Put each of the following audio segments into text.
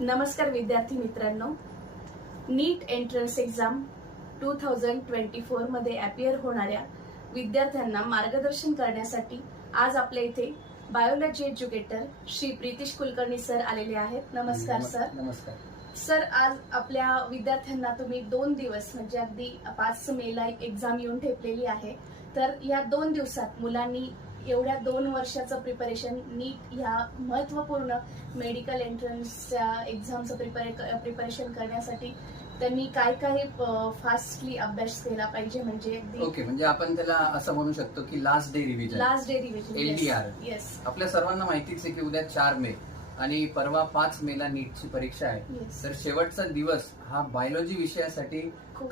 नमस्कार विद्यार्थी मित्रांनो, नीट एंट्रन्स एक्झाम 2024 मध्ये अपियर होणाऱ्या विद्यार्थ्यांना मार्गदर्शन करण्यासाठी आज आपल्या इथे biology educator Shri Pritish Kulkarni sir आलेले आहेत. नमस्कार सर. नमस्कार सर, आज आपल्या विद्यार्थ्यांना तुम्ही 2 दिवस म्हणजे अगदी 5 मेला एक्झाम येऊन ठेपलेली आहे. तर या 2 दिवसात मुलांनी एवढ्या 2 वर्षाचं प्रिपरेशन नीट ह्या महत्त्वपूर्ण मेडिकल एंट्रन्सच्या एक्झामचं प्रिपरेशन करण्यासाठी त्यांनी काय काय फास्टली अभ्यास केला पाहिजे, म्हणजे ओके, म्हणजे आपण त्याला असं म्हणू शकतो की last day revision LDR. Yes, आपल्या सर्वांना माहितीच आहे की उद्या 4 मे आणि परवा 5 मेला नीटची परीक्षा आहे. Yes. तर शेवटचा दिवस हा बायोलॉजी विषयासाठी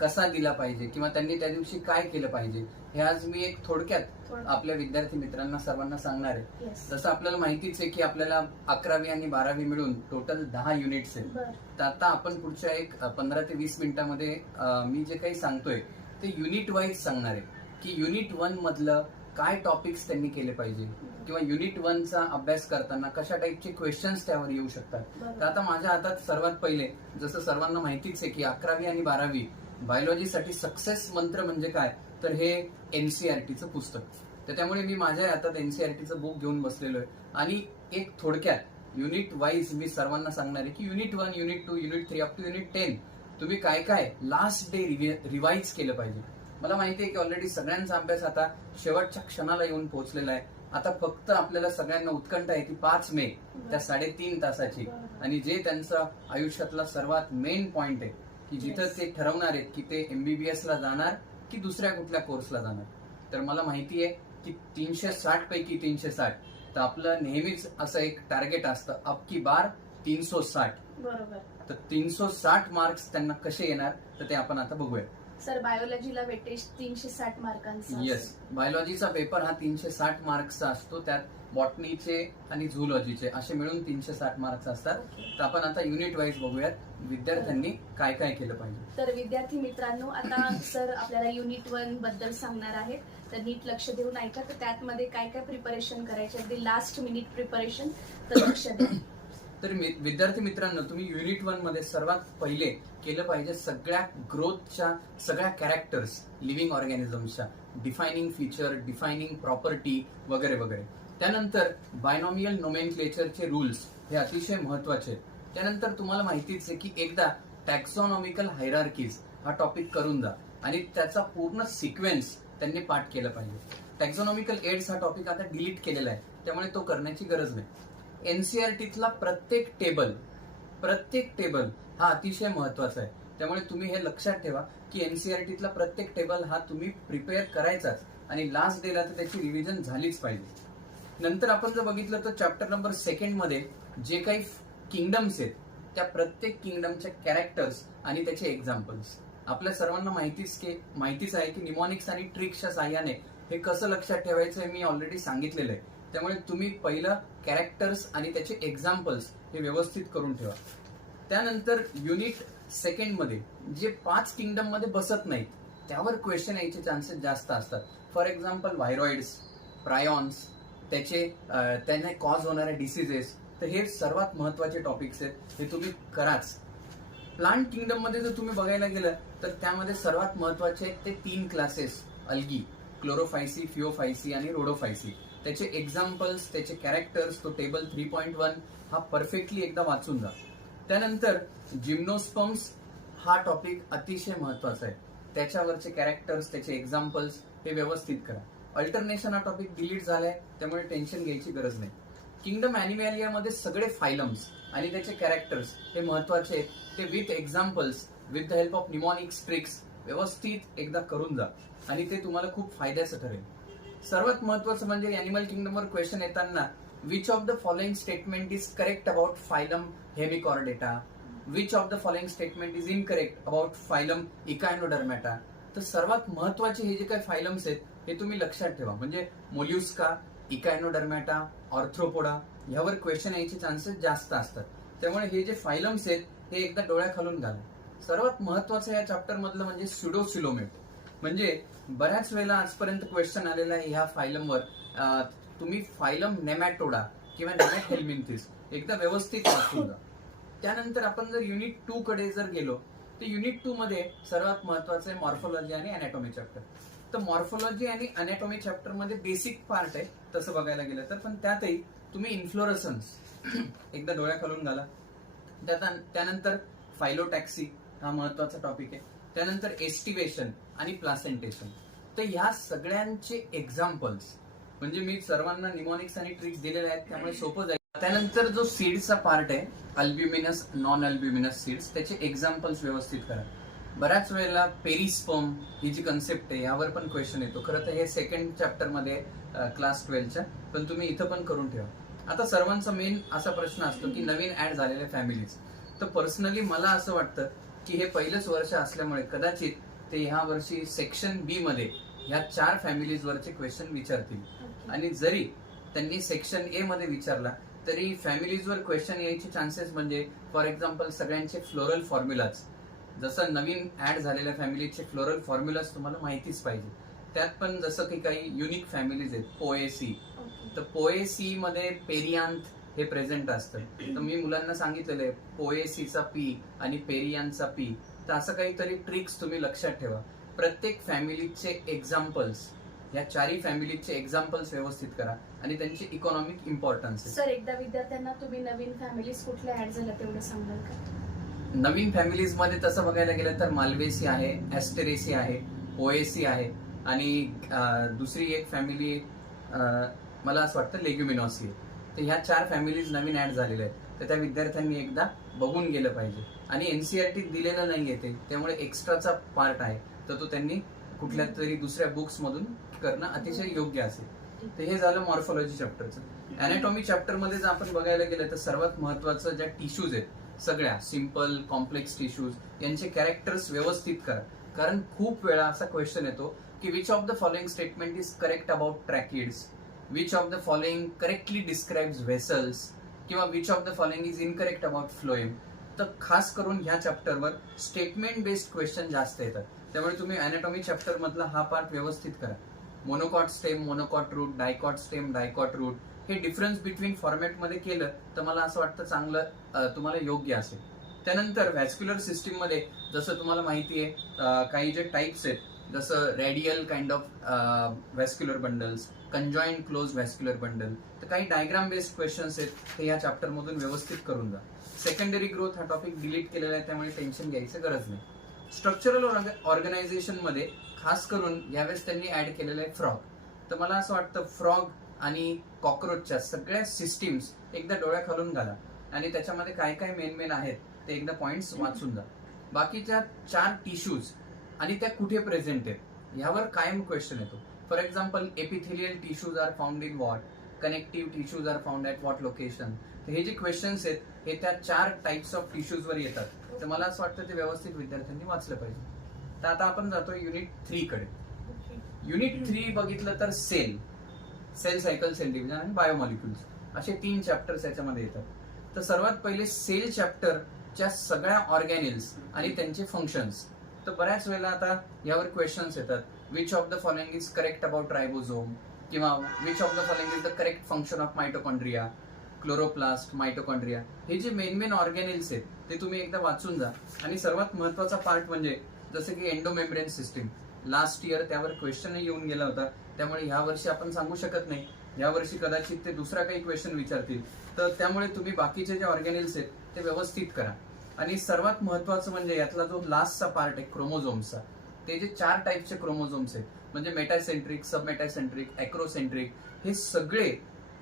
कसा दिला पाहिजे किंवा त्यांनी त्या दिवशी काय केलं पाहिजे हे आज मी एक थोडक्यात आपल्या विद्यार्थी मित्रांना सर्वांना सांगणार आहे. Yes. जसं आपल्याला माहितीच आहे की आपल्याला 11वी आणि 12वी मिळून टोटल 10 युनिट्स आहेत. तर आता आपण पुढच्या एक 15 ते 20 मिनिटांमध्ये मी जे काही सांगतोय ते युनिट वाईज सांगणार आहे की युनिट 1 मधलं काय टॉपिक्स त्यांनी केले पाहिजे किंवा युनिट 1 चा अभ्यास करताना कशा टाईपचे क्वेश्चन्स त्यावर येऊ शकतात. तर आता माझ्या हातात सर्वात पहिले, जसं सर्वांना माहितीच आहे की 11वी आणि 12वी बायोलॉजीसाठी सक्सेस मंत्र म्हणजे काय, तर हे NCERTचं पुस्तक. तर त्यामुळे मी माझ्या हातात NCERTचं बुक घेऊन बसलेलो आहे आणि एक थोडक्यात युनिट वाईज मी सर्वांना सांगणार आहे की unit 1, unit 2, unit 3 up to unit 10 तुम्ही काय काय लास्ट डे रिवाइज केलं पाहिजे. मला माहिती आहे की ऑलरेडी सगळ्यांचा अभ्यास आता शेवटच्या क्षणाला येऊन पोहोचलेला आहे. आता फक्त आपल्याला सगळ्यांना उत्कंठा आहे की 5 मे त्या 3.5 तासाची, आणि जे त्यांचं आयुष्यातला सर्वात मेन पॉइंट आहे की जिथं ते ठरवणार आहेत की ते MBBS ला जाणार की दुसऱ्या कुठल्या कोर्सला जाणार. तर मला माहिती आहे की 360 पैकी 360, तर आपलं नेहमीच असं एक टार्गेट असतं अप की बार 360. बरोबर. तर 360 मार्क्स त्यांना कसे येणार तर ते आपण आता बघूया. सर, बायोलॉजीला वेटेज 360 मार्कांचा. येस, बायोलॉजीचा पेपर हा 360 मार्क्सचा असतो. त्यात बॉटनीचे आणि झूलॉजीचे असे मिळून 360 मार्क्स असतात. तर आपण आता युनिट वाईज बघूयात विद्यार्थ्यांनी काय काय केलं पाहिजे. तर विद्यार्थी मित्रांनो, आता सर आपल्याला युनिट 1 बद्दल सांगणार आहेत. तर नीट लक्ष देऊन ऐका. तर त्यात मध्ये काय काय प्रिपरेशन करायचे, अगदी लास्ट मिनिट प्रिपरेशन, तर लक्ष द्या. तर विद्यार्थी मित्रांनो, तुम्ही युनिट 1 मध्ये सर्वात पहिले केलं पाहिजे सगळ्या ग्रोथच्या सगळ्या कॅरेक्टर्स लिव्हिंग ऑर्गॅनिझम्सच्या, डिफायनिंग फीचर, डिफायनिंग प्रॉपर्टी वगैरे वगैरे. त्यानंतर बायनॉमियल नोमेनक्लेचरचे रूल्स हे अतिशय महत्वाचे. त्यानंतर तुम्हाला माहितीच आहे की एकदा टॅक्सॉनॉमिकल हायरार्कीज हा टॉपिक करून जा आणि त्याचा पूर्ण सिक्वेन्स त्यांनी पाठ केला पाहिजे. टॅक्सॉनॉमिकल एड्स हा टॉपिक आता डिलीट केलेला आहे, त्यामुळे तो करण्याची गरज नाही. NCERTतला प्रत्येक टेबल हा अतिशय महत्वाचा आहे. त्यामुळे तुम्ही हे लक्षात ठेवा की NCERTतला प्रत्येक टेबल हा तुम्ही प्रिपेअर करायचाच आणि लास्ट डेला तर त्याची रिव्हिजन झालीच पाहिजे. नंतर आपण जर बघितलं तर चॅप्टर नंबर 2 मध्ये जे काही किंगडम्स आहेत त्या प्रत्येक किंगडमच्या कॅरेक्टर्स आणि त्याचे एक्झाम्पल्स आपल्या सर्वांना माहितीच आहे की निमॉनिक्स आणि ट्रिक्सच्या साह्याने हे कसं लक्षात ठेवायचं हे मी ऑलरेडी सांगितलेलं आहे. त्यामुळे तुम्ही पहिलं कॅरेक्टर्स आणि त्याचे एक्झाम्पल्स हे व्यवस्थित करून ठेवा. त्यानंतर युनिट 2 मध्ये जे 5 किंगडम मध्ये बसत नाहीत त्यावर क्वेश्चन यायचे चान्सेस जास्त असतात. फॉर एक्झाम्पल व्हायरॉइड्स, प्रायॉन्स, त्याने कॉज होणारे डिसीजेस. तर हे सर्वात महत्वाचे टॉपिक्स आहेत, हे तुम्ही कराच. प्लांट किंगडम मध्ये जर तुम्ही बघायला गेलं तर त्यामध्ये सर्वात महत्वाचे ते 3 क्लासेस, अल्गी, क्लोरोफायसी, फिओफायसी आणि रोडोफायसी. त्याचे एक्झाम्पल्स, त्याचे कॅरेक्टर्स, तो टेबल 3.1 हा परफेक्टली एकदा वाचून जा. त्यानंतर जिम्नोस्पर्म्स हा टॉपिक अतिशय महत्वाचा आहे. त्याच्यावरचे कॅरेक्टर्स, त्याचे एक्झाम्पल्स हे व्यवस्थित करा. अल्टरनेशन हा टॉपिक डिलीट झालाय, त्यामुळे टेन्शन घ्यायची गरज नाही. किंगडम ॲनिमॅलियामध्ये सगळे फायलम्स आणि त्याचे कॅरेक्टर्स हे महत्वाचे आहेत. ते with examples, with the help of mnemonics tricks व्यवस्थित एकदा करून जा आणि ते तुम्हाला खूप फायद्याचं ठरेल. सर्वात महत्वाचं म्हणजे अॅनिमल किंगडमवर क्वेश्चन येताना which of the following statement is correct about phylum hemichordata, which of the following statement is incorrect about phylum echinodermata. तर सर्वात महत्वाचे हे जे काही फायलम्स आहेत हे तुम्ही लक्षात ठेवा. म्हणजे मोल्युस्का, इकायनोडर्मॅटा, ऑर्थ्रोपोडा ह्यावर क्वेश्चन यायचे चान्सेस जास्त असतात. त्यामुळे हे जे फायलम्स आहेत हे एकदा डोळ्याखालून घाला. सर्वात महत्वाचं या चॅप्टर मधलं म्हणजे स्युडोसिलोमेट. म्हणजे बऱ्याच वेळेला आजपर्यंत क्वेश्चन आलेला आहे ह्या फायलमवर. तुम्ही फायलम नेमॅटोडा किंवा नेमॅटहेल्मिंथिस एकदा व्यवस्थित वाचून जा. त्यानंतर आपण जर युनिट 2 कडे जर गेलो तर युनिट 2 मध्ये सर्वात महत्वाचं आहे मॉर्फोलॉजी आणि अनॅटॉमी चॅप्टर. तर मॉर्फोलॉजी आणि अनॅटॉमी चॅप्टर मध्ये बेसिक पार्ट आहे तसं बघायला गेलं तर, पण त्यातही तुम्ही इन्फ्लोरसन्स एकदा डोळ्या खालून घाला. त्यानंतर फायलोटॅक्सी हा महत्वाचा टॉपिक आहे. त्यानंतर एस्टिवेशन आणि प्लासेंटेशन. तर ह्या सगळ्यांचे एक्झाम्पल्स म्हणजे मी सर्वांना निमॉनिक्स आणि ट्रिक्स दिलेले आहेत त्यामुळे सोपं जाईल. त्यानंतर जो सीड्सचा पार्ट आहे अल्ब्युमिनस नॉन अल्ब्युमिनस सीड्स, त्याचे एक्झाम्पल्स व्यवस्थित करा. बऱ्याच वेळेला पेरिस्पर्म ही जी कन्सेप्ट आहे यावर पण क्वेश्चन येतो. खरं तर हे सेकंड चॅप्टर मध्ये क्लास 12च्या, पण तुम्ही इथं पण करून ठेवा. आता सर्वांचा मेन असा प्रश्न असतो की नवीन ऍड झालेले फॅमिलीज. तर पर्सनली मला असं वाटतं की हे पहिलंच वर्ष असल्यामुळे कदाचित ते ह्या वर्षी सेक्शन बी मध्ये ह्या 4 फॅमिलीज वरचे क्वेश्चन विचारतील. आणि जरी त्यांनी सेक्शन ए मध्ये विचारला तरी फॅमिलीजवर क्वेश्चन यायचे चान्सेस म्हणजे फॉर एक्झाम्पल सगळ्यांचे फ्लोरल फॉर्म्युलाज, जसं नवीन ऍड झालेल्या फॅमिलीचे फ्लोरल फॉर्म्युलाज तुम्हाला माहितीच पाहिजे. त्यात पण जसं की काही युनिक फॅमिलीज आहेत पोएसी, तर पोएसी मध्ये पेरियांथ हे प्रेझेंट असतं. तर मी मुलांना सांगितलेलं आहे पोएसीचा पी आणि पेरियांचा पी. तर असं काहीतरी ट्रिक्स तुम्ही लक्षात ठेवा. प्रत्येक फॅमिलीचे एक्झाम्पल्स, या 4 फॅमिलीचे एक्झाम्पल्स व्यवस्थित करा आणि त्यांची इकॉनॉमिक इम्पॉर्टन्स आहे. सर एकदा विद्यार्थ्यांना तुम्ही नवीन फॅमिलीज कुठल्या ऍड झाल्या तेवढं सांगाल का? नवीन फॅमिलीज मध्ये तसं बघायला गेलं तर माल्वेसी आहे, ऍस्टेरेसी आहे, पोएसी आहे आणि दुसरी एक फॅमिली मला असं वाटतं लेग्युमिनॉसी आहे. तर ह्या 4 फॅमिलीज नवीन ऍड झालेल्या आहेत. तर त्या विद्यार्थ्यांनी एकदा बघून गेलं पाहिजे. आणि एनसीईआरटी दिलेलं नाहीये ते, त्यामुळे एक्स्ट्राचा पार्ट आहे तर तो त्यांनी कुठल्या तरी दुसऱ्या बुक्स मधून करणं अतिशय योग्य असेल. तर हे झालं मॉर्फोलॉजी चॅप्टरचं. अनॅटॉमी चॅप्टर मध्ये जर आपण बघायला गेलं तर सर्वात महत्वाचं ज्या टिश्यूज आहेत सगळ्या सिंपल कॉम्प्लेक्स टिश्यूज यांचे कॅरेक्टर्स व्यवस्थित करा. कारण खूप वेळा असा क्वेश्चन येतो की which of the following statement is correct about tracheids, which of the following correctly describes vessels, किंवा which of the following is incorrect about phloem. तर खास करून ह्या चॅप्टरवर स्टेटमेंट बेस्ड क्वेश्चन जास्त येतात. त्यामुळे तुम्ही अनॅटॉमी चॅप्टर मधला हा पार्ट व्यवस्थित करा. Monocot stem, monocot root, dicot stem, dicot root, हे डिफरन्स बिटवीन फॉर्मॅट मध्ये केलं तर मला असं वाटतं चांगलं तुम्हाला योग्य असेल. त्यानंतर व्हॅस्क्युलर सिस्टीम मध्ये जसं तुम्हाला माहिती आहे काही जे टाइप्स आहेत जसं radial kind of vascular bundles, conjoint close vascular bundle, तर काही डायग्राम बेस्ड क्वेश्चन्स आहेत ते या चॅप्टर मधून व्यवस्थित करून जा. सेकंडरी ग्रोथ हा टॉपिक डिलीट केलेला आहे त्यामुळे टेन्शन घ्यायचं गरज नाही. स्ट्रक्चरल ऑर्गनायझेशन मध्ये खास करून यावेळेस त्यांनी ऍड केलेलं आहे फ्रॉग. तर मला असं वाटतं फ्रॉग आणि कॉक्रोचच्या सगळ्या सिस्टीम्स एकदा डोळ्या खालून घाला आणि त्याच्यामध्ये काय काय मेन आहेत ते एकदा पॉइंट्स वाचून जा. बाकीच्या 4 टिश्यूज आणि त्या कुठे प्रेझेंट आहेत यावर कायम क्वेश्चन येतो. For example epithelial tissues are found in what, connective tissues are found at what location. हे जे क्वेश्चन्स आहेत हे त्या 4 टाइप्स ऑफ टिश्यूज वर येतात. तर मला असं वाटतं ते व्यवस्थित विद्यार्थ्यांनी वाचलं पाहिजे. तर आता आपण जातोय युनिट 3 कडे. युनिट 3 बघितलं तर सेल सायकल, सेल डिव्हिजन आणि बायोमॉलिक्युल्स असे 3 चॅप्टर्स याच्यामध्ये येतात. तर सर्वात पहिले सेल चॅप्टरच्या सगळ्या ऑर्गॅनिल्स आणि त्यांचे फंक्शन्स. तर बऱ्याच वेळेला आता यावर क्वेश्चन्स येतात which of the following is correct about ribosome, किंवा which of the following is the correct function of mitochondria, chloroplast, mitochondria. हे जे मेन ऑर्गॅनिल्स आहेत ते तुम्ही एकदा वाचून जा. आणि सर्वात महत्वाचा पार्ट म्हणजे जसं की एंडोमेम्ब्रेन सिस्टीम. लास्ट इयर त्यावर क्वेश्चन येऊन गेला होता त्यामुळे ह्या वर्षी आपण सांगू शकत नाही. या वर्षी कदाचित ते दुसरा काही क्वेश्चन विचारतील. तर त्यामुळे तुम्ही बाकीचे जे ऑर्गॅनिल्स आहेत ते व्यवस्थित करा. आणि सर्वात महत्वाचं म्हणजे यातला जो लास्टचा पार्ट आहे क्रोमोझोम्सचा, ते जे 4 टाइपचे क्रोमोझोम्स आहेत म्हणजे मेटासेंट्रिक, सब मेटासेंट्रिक, ॲक्रोसेंट्रिक, हे सगळे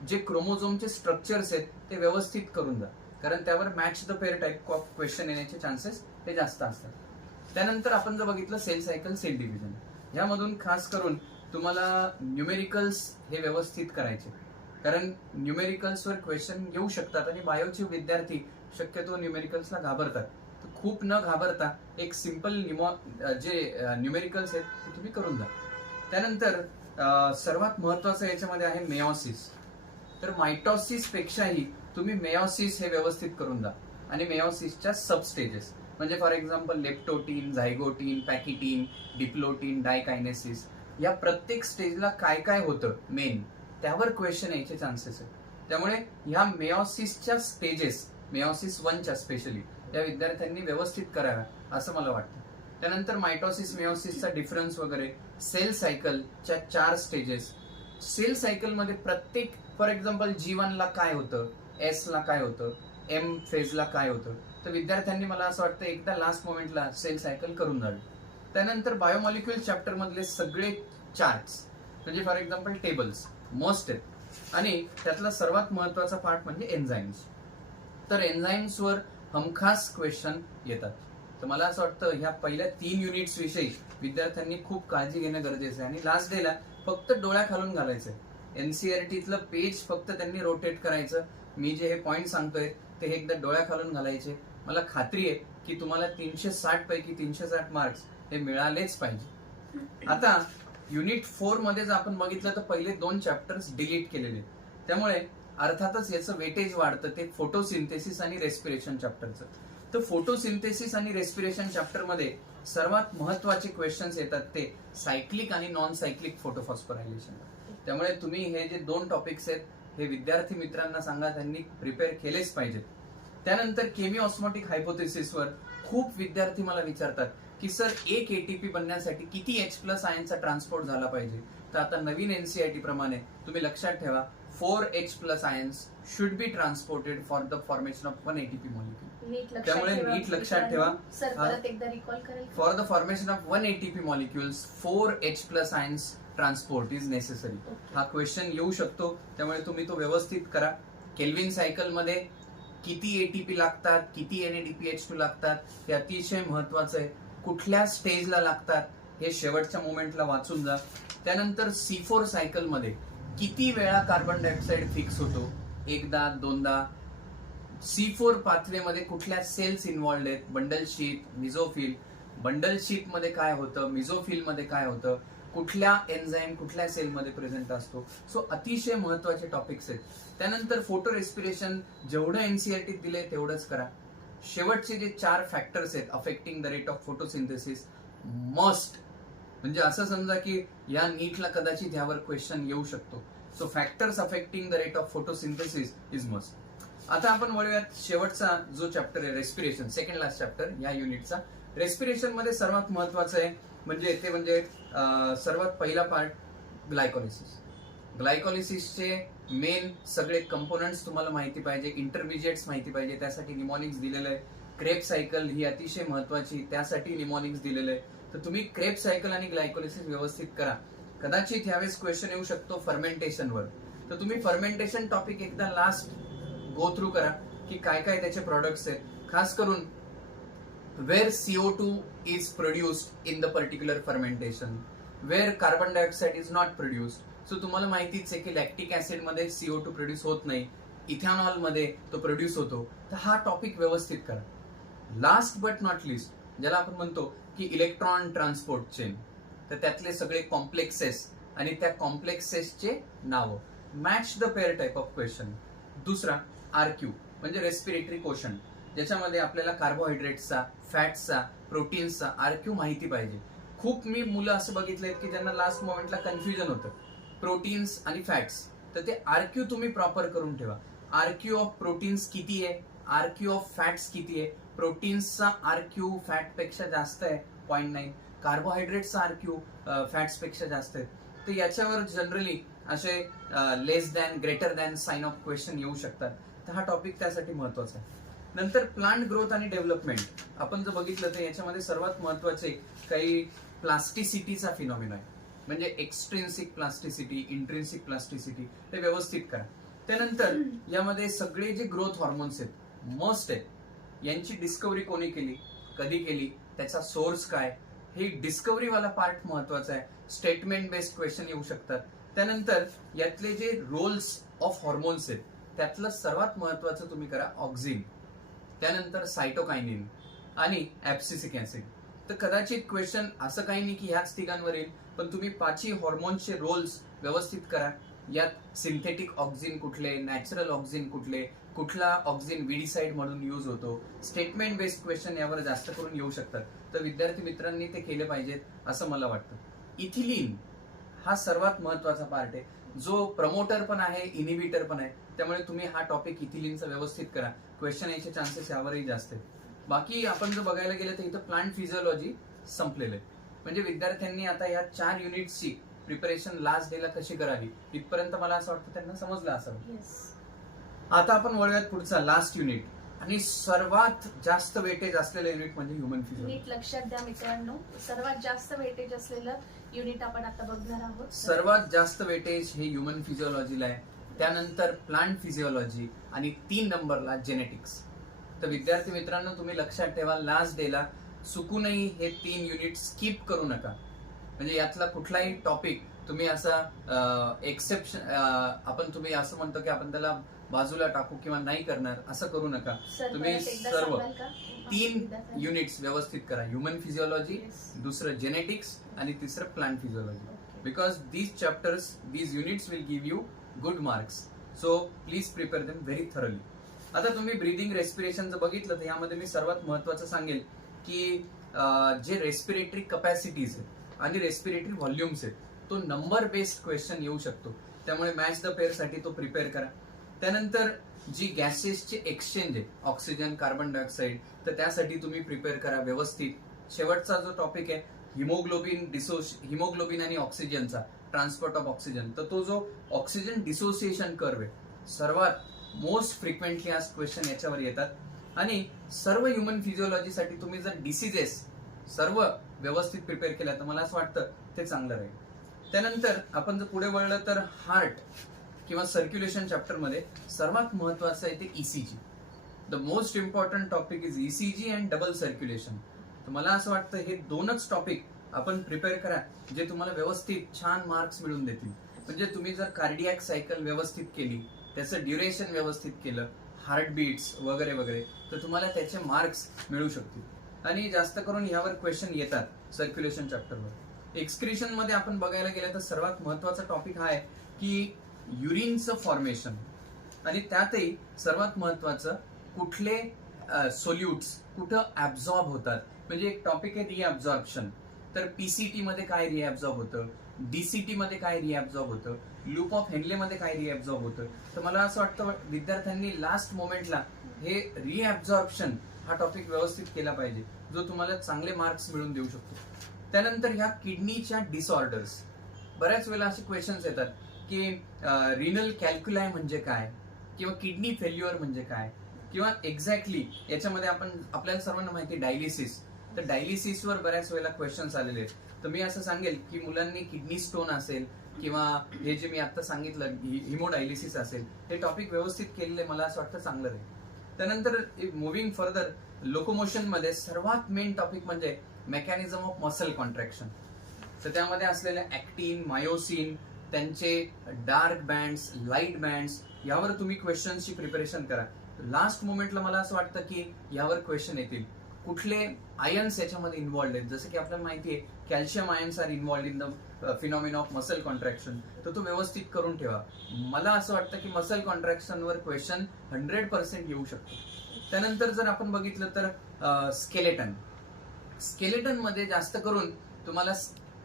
जे क्रोमोझोमचे स्ट्रक्चर्स आहेत ते व्यवस्थित करून जा. कारण त्यावर match the pair type of question येण्याचे चान्सेस ते जास्त असतात. त्यानंतर आपण जर बघितलं सेल सायकल, सेल डिव्हिजन, यामधून खास करून तुम्हाला न्यूमेरिकल्स हे व्यवस्थित करायचे. कारण न्यूमेरिकल्सवर क्वेश्चन येऊ शकतात आणि बायोचे विद्यार्थी शक्यतो न्यूमेरिकल्सला घाबरतात. तर खूप न घाबरता एक सिंपल जे न्यूमेरिकल्स आहेत ते तुम्ही करून जा. त्यानंतर सर्वात महत्वाचं याच्यामध्ये आहे मेओसिस. तर मायटॉसिस पेक्षाही तुम्ही मेओसिस हे व्यवस्थित करून जा. आणि मेओसिसच्या सब स्टेजेस म्हणजे फॉर एक्झाम्पल लेप्टोटीन, झायगोटीन, पॅकिटीन, डिप्लोटीन, डायकायनेसिस, या प्रत्येक स्टेजला काय काय होतं मेन त्यावर क्वेश्चन यायचे चान्सेस आहेत. त्यामुळे ह्या मेओसिसच्या स्टेजेस मेयोसिस 1च्या स्पेशली त्या विद्यार्थ्यांनी व्यवस्थित कराव्या असं मला वाटतं. त्यानंतर मायटोसिस मेयोसिसचा डिफरन्स वगैरे, सेल सायकलच्या 4 स्टेजेस, सेल सायकल मध्ये प्रत्येक फॉर एक्झाम्पल G1 ला काय होतं, S ला काय होतं, M फेजला काय होतं, तर विद्यार्थ्यांनी मला असं वाटतं एकदा लास्ट मोमेंटला सेल सायकल करून जावी. त्यानंतर बायोमॉलिक्युल चॅप्टर मधले सगळे चार्ट्स म्हणजे फॉर एक्झाम्पल टेबल्स मस्ट आहेत आणि त्यातला सर्वात महत्वाचा पार्ट म्हणजे एन्झाईम्स. तर एन्झाईम्सवर हमखास क्वेश्चन येतात. तर मला असं वाटतं ह्या पहिल्या 3 युनिट्स विषयी विद्यार्थ्यांनी खूप काळजी घेणं गरजेचं आहे आणि लास्ट डेला फक्त डोळ्या खालून घालायचंय. एनसीईआरटीतलं पेज फक्त त्यांनी रोटेट करायचं. मी जे हे पॉइंट सांगतोय ते हे एकदा डोळ्या खालून घालायचे. मला खात्री आहे की तुम्हाला 360 पैकी 360 मार्क्स हे मिळालेच पाहिजे. आता युनिट 4 मध्ये जर आपण बघितलं तर पहिले 2 चॅप्टर्स डिलीट केलेले, त्यामुळे अर्थातच याचं वेटेज वाढतं ते फोटोसिंथेसिस आणि रेस्पिरेशन चॅप्टरचं. तर फोटोसिंथेसिस आणि रेस्पिरेशन चॅप्टर मध्ये सर्वात महत्वाचे क्वेश्चन्स येतात ते सायक्लिक आणि नॉन सायक्लिक फोटोफॉस्फोरायलेशन. त्यामुळे तुम्ही हे जे 2 टॉपिक्स आहेत हे विद्यार्थी मित्रांना सांगा त्यांनी प्रिपेअर केलेच पाहिजेत. त्यानंतर केमी ऑस्मोटिक हायपोथेसिसवर खूप विद्यार्थी मला विचारतात की सर एक एटीपी बनण्यासाठी किती H+ आयनचा ट्रान्सपोर्ट झाला पाहिजे. तर आता नवीन एनसीईआरटी प्रमाणे तुम्ही लक्षात ठेवा 4 H+ ions should be transported for the formation of 1 ATP molecule. त्यामुळे नीट लक्षात ठेवा for the formation of 1 ATP molecules 4 H+ ions transport is necessary. हा क्वेश्चन येऊ शकतो, त्यामुळे तुम्ही तो व्यवस्थित करा. केल्विन सायकल मध्ये किती एटीपी लागतात, किती NADPH2 लागतात हे अतिशय महत्वाचं आहे. कुठल्या स्टेजला लागतात हे शेवटच्या मोमेंटला वाचून जा. त्यानंतर C4 सायकल मध्ये किती वेळा कार्बन डायऑक्साईड फिक्स होतो, एकदा दोनदा. C4 पाथवे मध्ये कुठल्या सेल्स इन्व्हॉल्ड आहेत, बंडल शीथ, मिझोफिल. बंडल शीथ मध्ये काय होतं, मिझोफिल मध्ये काय होतं, कुठल्या एन्झाईम कुठल्या सेल मध्ये प्रेझेंट असतो. सो अतिशय महत्वाचे टॉपिक्स आहेत. त्यानंतर फोटो रेस्पिरेशन जेवढं एनसीईआरटी दिले तेवढंच करा. शेवटचे जे 4 फॅक्टर्स आहेत affecting the rate of photosynthesis must, म्हणजे असं समजा की या नीटला कदाचित यावर क्वेश्चन येऊ शकतो. So factors affecting the rate of photosynthesis is must. आता आपण वळूयात शेवटचा जो चॅप्टर आहे रेस्पिरेशन, सेकंड लास्ट चॅप्टर या युनिटचा. रेस्पिरेशन मध्ये सर्वात महत्वाचं आहे म्हणजे ते म्हणजे सर्वात पहिला पार्ट ग्लायकोलिसिस. ग्लायकोलिसिसचे मेन सगळे कंपोनंट्स तुम्हाला माहिती पाहिजे, इंटरमिजिएट्स माहिती पाहिजे, त्यासाठी निमॉनिक्स दिलेलं आहे. क्रेब सायकल ही अतिशय महत्वाची, त्यासाठी निमॉनिक्स दिलेलं आहे. तर तुम्ही क्रेब सायकल आणि ग्लायकोलिसिस व्यवस्थित करा. कदाचित ह्यावेळेस क्वेश्चन येऊ शकतो फर्मेंटेशनवर, तर तुम्ही फर्मेंटेशन टॉपिक एकदा लास्ट गो थ्रू करा की काय काय त्याचे प्रोडक्ट्स आहेत, खास करून where CO2 is produced in the particular fermentation, where carbon dioxide is not produced. So तुम्हाला माहितीच आहे की लॅक्टिक ऍसिड मध्ये CO2 प्रोड्यूस होत नाही, इथेनॉल मध्ये तो प्रोड्यूस होतो. तर हा टॉपिक व्यवस्थित करा. लास्ट बट नॉट लिस्ट ज्याला आपण म्हणतो की इलेक्ट्रॉन ट्रान्सपोर्ट चेन, तर त्यातले सगळे कॉम्प्लेक्सेस आणि त्या कॉम्प्लेक्सेसचे नाव, match the pair type of question. दुसरा RQ म्हणजे रेस्पिरेटरी कोशंट, ज्याच्यामध्ये आपल्याला कार्बोहायड्रेट्सचा, फॅट्सचा, प्रोटीन्सचा RQ माहिती पाहिजे. खूप मी मुलं असं बघितलंय की ज्यांना लास्ट मोमेंटला कन्फ्युजन होतं प्रोटीन्स आणि फॅट्स, तर ते RQ तुम्ही प्रॉपर करून ठेवा. RQ ऑफ प्रोटीन्स किती आहे, RQ ऑफ फॅट्स किती आहे. प्रोटीन्सचा RQ फॅट पेक्षा जास्त आहे 0.9, कार्बोहायड्रेटचा RQ फॅट्स पेक्षा जास्त आहे. तर याच्यावर जनरली असे less than greater than sign of question येऊ शकतात. तर हा टॉपिक त्यासाठी महत्वाचा आहे. नंतर प्लांट ग्रोथ आणि डेव्हलपमेंट आपण जर बघितलं तर याच्यामध्ये सर्वात महत्वाचे काही प्लास्टिसिटीचा फिनॉमिना आहे, म्हणजे एक्सट्रिन्सिक प्लास्टिसिटी, इंट्रिन्सिक प्लास्टिसिटी, ते व्यवस्थित करा. त्यानंतर यामध्ये सगळे जे ग्रोथ हॉर्मोन्स आहेत मस्ट आहेत, यांची डिस्कव्हरी कोणी केली, कधी केली, त्याचा सोर्स काय, हे डिस्कव्हरी वाला पार्ट महत्वाचा आहे. स्टेटमेंट बेस्ड क्वेश्चन येऊ शकतात. त्यानंतर यातले जे रोल्स ऑफ हॉर्मोन्स आहेत त्यातलं सर्वात महत्वाचं तुम्ही करा ऑक्झिन, त्यानंतर सायटोकायनिन आणि ऍब्सिसिक ऍसिड. तर कदाचित क्वेश्चन असं काही नाही की ह्याच तिघांवर येईल, पण तुम्ही 5 हॉर्मोन्सचे रोल्स व्यवस्थित करा. यात सिंथेटिक ऑक्झिन कुठले, नॅचरल ऑक्झिन कुठले, कुठला ऑक्झिन विडीसाइड म्हणून यूज होतो. स्टेटमेंट बेस्ड क्वेश्चन यावर जास्त करून येऊ शकतात. तर विद्यार्थी मित्रांनी ते केले पाहिजेत असं मला वाटतं. इथिलीन हा सर्वात महत्वाचा पार्ट आहे. जो प्रमोटर पण आहे, इनिबिटर पण आहे. त्यामुळे तुम्ही हा टॉपिक इथिलिनचा व्यवस्थित करा. क्वेश्चन यायचे चान्सेस यावरही जास्त आहेत. बाकी आपण जर बघायला गेलं तर इथं प्लांट फिजिओलॉजी संपलेलं आहे. म्हणजे विद्यार्थ्यांनी आता या 4 युनिट्सची प्रिपरेशन लास्ट डेला कशी करावी इथपर्यंत मला असं वाटतं त्यांना समजलं असावं. आता आपण वळूयात पुढचा लास्ट युनिट आणि सर्वात जास्त वेटेज असलेलं युनिट म्हणजे ह्युमन फिजिओलॉजी. नीट लक्षात द्या मित्रांनो, सर्वात जास्त वेटेज असलेलं युनिट आपण आता बघणार आहोत. सर्वात जास्त वेटेज हे ह्युमन फिजिओलॉजीला आहे, त्यानंतर प्लांट फिजिओलॉजी आणि 3 नंबरला जेनेटिक्स. तर विद्यार्थी मित्रांनो तुम्ही लक्षात ठेवा, लास्ट डेला चुकूनही हे 3 युनिट स्किप करू नका. म्हणजे यातला कुठलाही टॉपिक तुम्ही असा एक्सेप्शन तुम्ही असं म्हणतो की आपण त्याला बाजूला टाकू किंवा नाही करणार असं करू नका. सर, तुम्ही परत एकदा सर्व सांगाल का? 3 विद्यार्थ्यांना? युनिट्स व्यवस्थित करा. Human physiology, Yes. दुसरं जेनेटिक्स आणि तिसरं plant physiology. Okay. Because these chapters, these units will give you good marks. So please prepare them very thoroughly. आता तुम्ही ब्रीदिंग रेस्पिरेशनचं बघितलं तर यामध्ये मी सर्वात महत्वाचं सांगेल की जे रेस्पिरेटरी कपॅसिटीज आहेत आणि रेस्पिरेटरी व्हॉल्युम्स आहेत तो नंबर बेस्ड क्वेश्चन येऊ शकतो. त्यामुळे मॅच द पेअर साठी तो प्रिपेअर करा. त्यानंतर जी गॅसेसचे एक्सचेंज आहे, ऑक्सिजन, कार्बन डायऑक्साईड, तर त्यासाठी तुम्ही प्रिपेअर करा व्यवस्थित. शेवटचा जो टॉपिक आहे हिमोग्लोबिन आणि ऑक्सिजनचा ट्रान्सपोर्ट ऑफ ऑक्सिजन, तर तो जो ऑक्सिजन डिसोसिएशन कर्व आहे सर्वात मोस्ट फ्रिक्वेंटली आज क्वेश्चन याच्यावर येतात. आणि सर्व ह्युमन फिजिओलॉजीसाठी तुम्ही जर डिसीजेस सर्व व्यवस्थित प्रिपेअर केल्या तर मला असं वाटतं ते चांगलं राहील. त्यानंतर आपण जर पुढे वळलं तर हार्ट किंवा सर्क्युलेशन चॅप्टर मध्ये सर्वात महत्वाचं आहे ते ECG. The most important topic is ECG and double circulation. तर मला असं वाटतं हे 2च टॉपिक आपण प्रिपेअर करा जे तुम्हाला व्यवस्थित छान मार्क्स मिळवून देतील. म्हणजे तुम्ही जर कार्डियाक सायकल व्यवस्थित केली, त्याचं ड्युरेशन व्यवस्थित केलं, हार्टबीट्स वगैरे वगैरे, तर तुम्हाला त्याचे मार्क्स मिळू शकतील. आणि जास्त करून यावर क्वेश्चन येतात सर्क्युलेशन चॅप्टरवर. एक्सक्रिशन मध्ये आपण बघायला गेलं तर सर्वात महत्वाचा टॉपिक हा आहे की युरिनचं फॉर्मेशन आणि त्यातही सर्वात महत्वाचं कुठले सोल्युट्स कुठं ऍब्झॉर्ब होतात. म्हणजे एक टॉपिक आहे रिअब्झॉर्प्शन. तर पीसीटी मध्ये काय रिअब्झॉर्ब होतं, डीसीटी मध्ये काय रिअब्झॉर्ब होतं, लूप ऑफ हेनले मध्ये काय रिअब्झॉर्ब होतं. तर मला असं वाटतं विद्यार्थ्यांनी लास्ट मोमेंटला हे रिअब्झॉर्प्शन हा टॉपिक व्यवस्थित केला पाहिजे, जो तुम्हाला चांगले मार्क्स मिळवून देऊ शकतो. त्यानंतर ह्या किडनीच्या डिसऑर्डर्स, बऱ्याच वेळेला असे क्वेश्चन्स येतात की रिनल कॅल्क्युलाय म्हणजे काय, किंवा किडनी फेल्युअर म्हणजे काय, किंवा एक्झॅक्टली याच्यामध्ये आपल्याला सर्वांना माहिती डायलिसिस. तर डायलिसिसवर बऱ्याच वेळेला क्वेश्चन्स आलेले आहेत. तर मी असं सांगेल की मुलांनी किडनी स्टोन असेल किंवा हे जे मी आता सांगितलं हिमोडायलिसिस असेल, हे टॉपिक व्यवस्थित केलेले मला असं वाटतं चांगलं राहील. त्यानंतर मुव्हिंग फर्दर लोकोमोशन मध्ये सर्वात मेन टॉपिक म्हणजे मेकॅनिझम ऑफ मसल कॉन्ट्रॅक्शन. तर त्यामध्ये असलेले ऍक्टिन, मायोसिन, त्यांचे डार्क बँड्स, लाईट बँड्स, यावर तुम्ही क्वेश्चन्सची प्रिपरेशन करा. लास्ट मोमेंटला मला असं वाटतं की यावर क्वेश्चन येतील. कुठले आयन्स याच्यामध्ये इन्व्हॉल्ड आहेत, जसं की आपल्याला माहिती आहे calcium ions are involved in the phenomena of muscle contraction. तर तो व्यवस्थित करून ठेवा. मला असं वाटतं की मसल कॉन्ट्रॅक्शनवर क्वेश्चन 100% येऊ शकतो. त्यानंतर जर आपण बघितलं तर स्केलेटन मध्ये जास्त करून तुम्हाला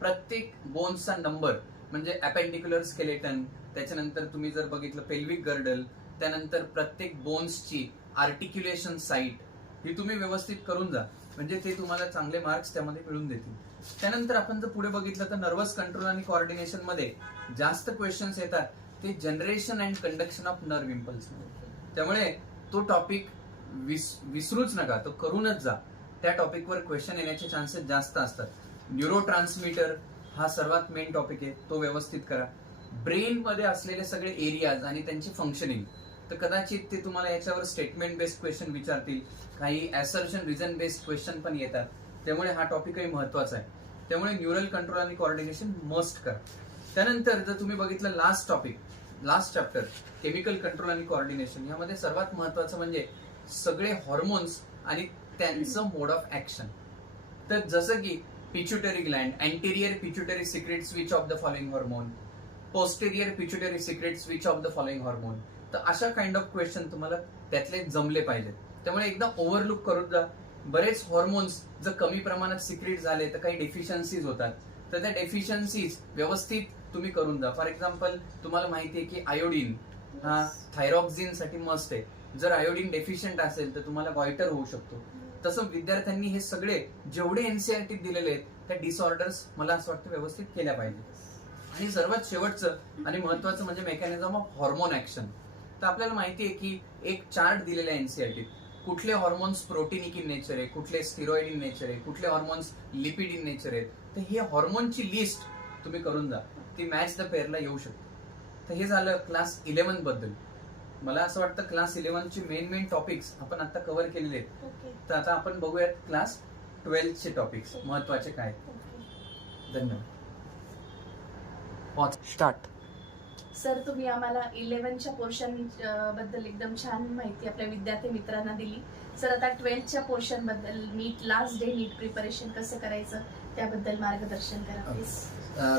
प्रत्येक बोन्सचा नंबर, म्हणजे अपेंडिक्युलर स्केलेटन, त्याच्यानंतर तुम्ही जर बघितलं पेल्विक गर्डल, त्यानंतर प्रत्येक बोन्सची आर्टिक्युलेशन साईट ही तुम्ही व्यवस्थित करून जा, म्हणजे ते तुम्हाला चांगले मार्क्स त्यामध्ये मिळून देतील. त्यानंतर आपण जर पुढे बघितलं तर नर्वस कंट्रोल आणि कोऑर्डिनेशन मध्ये जास्त क्वेश्चन्स येतात ते generation and conduction of nerve impulse. त्यामुळे तो टॉपिक विसरूच नका, तो करूनच जा. त्या टॉपिकवर क्वेश्चन येण्याचे चान्सेस जास्त असतात. न्यूरो ट्रान्समीटर हा सर्वात मेन टॉपिक आहे, तो व्यवस्थित करा. ब्रेन मध्ये असलेले सगळे एरियाज आणि त्यांची फंक्शनिंग, तर कदाचित ते तुम्हाला याच्यावर स्टेटमेंट बेस्ड क्वेश्चन विचारतील, काही असर्शन रिझन बेस्ड क्वेश्चन पण येतात. त्यामुळे हा टॉपिकही महत्वाचा आहे. त्यामुळे न्यूरल कंट्रोल आणि कोऑर्डिनेशन मस्ट करा. त्यानंतर जर तुम्ही बघितलं लास्ट चॅप्टर केमिकल कंट्रोल आणि कोऑर्डिनेशन, यामध्ये सर्वात महत्वाचं म्हणजे सगळे हॉर्मोन्स आणि त्यांचं मोड ऑफ ऍक्शन. तर जसं की pituitary gland, anterior pituitary secretes which of the following hormone, posterior pituitary secretes which of the following hormone. तर अशा काइंड ऑफ क्वेश्चन तुम्हाला त्यातले जमले पाहिजेत. त्यामुळे एकदा ओव्हरलुक करून जा. बरेच हॉर्मोन्स जर कमी प्रमाणात सिक्रेट झाले तर काही डेफिशियन्सीज होतात. तर त्या डेफिशियन्सीज व्यवस्थित तुम्ही करून जा. फॉर एक्झाम्पल तुम्हाला माहिती आहे की आयोडीन हा थायरॉक्सिन साठी मस्ट आहे. जर आयोडीन डेफिशियंट असेल तर तुम्हाला गॉयटर होऊ शकतो. तसं विद्यार्थ्यांनी हे सगळे जेवढे एनसीईआरटी दिलेले आहेत त्या डिसऑर्डर्स मला असं वाटतं व्यवस्थित केल्या पाहिजे. आणि सर्वात शेवटचं आणि महत्वाचं म्हणजे मेकॅनिझम ऑफ हॉर्मोन ऍक्शन. तर आपल्याला माहिती आहे की एक चार्ट दिलेला आहे एनसीईआरटीत, कुठले हॉर्मोन्स प्रोटीनिक इन नेचर आहे, कुठले स्टिरॉइड इन नेचर आहे, कुठले हॉर्मोन्स लिपिड इन नेचर आहेत. तर हे हॉर्मोनची लिस्ट तुम्ही करून जा, ती मॅच द पेअरला येऊ शकते. तर हे झालं क्लास 11 बद्दल. मला असं वाटतं क्लास 11 चे मेन टॉपिक्स आपण आता कव्हर केलेले आहेत. ओके. तर आता आपण बघूयात क्लास 12 चे टॉपिक्स महत्वाचे काय. धन्यवाद. स्टार्ट. सर, तुम्ही आम्हाला 11च्या पोर्शन बद्दल एकदम छान माहिती आपल्या विद्यार्थी मित्रांना दिली. सर, आता 12च्या पोर्शन बद्दल नीट लास्ट डे नीट प्रिपरेशन कसं करायचं त्याबद्दल मार्गदर्शन करा प्लीज.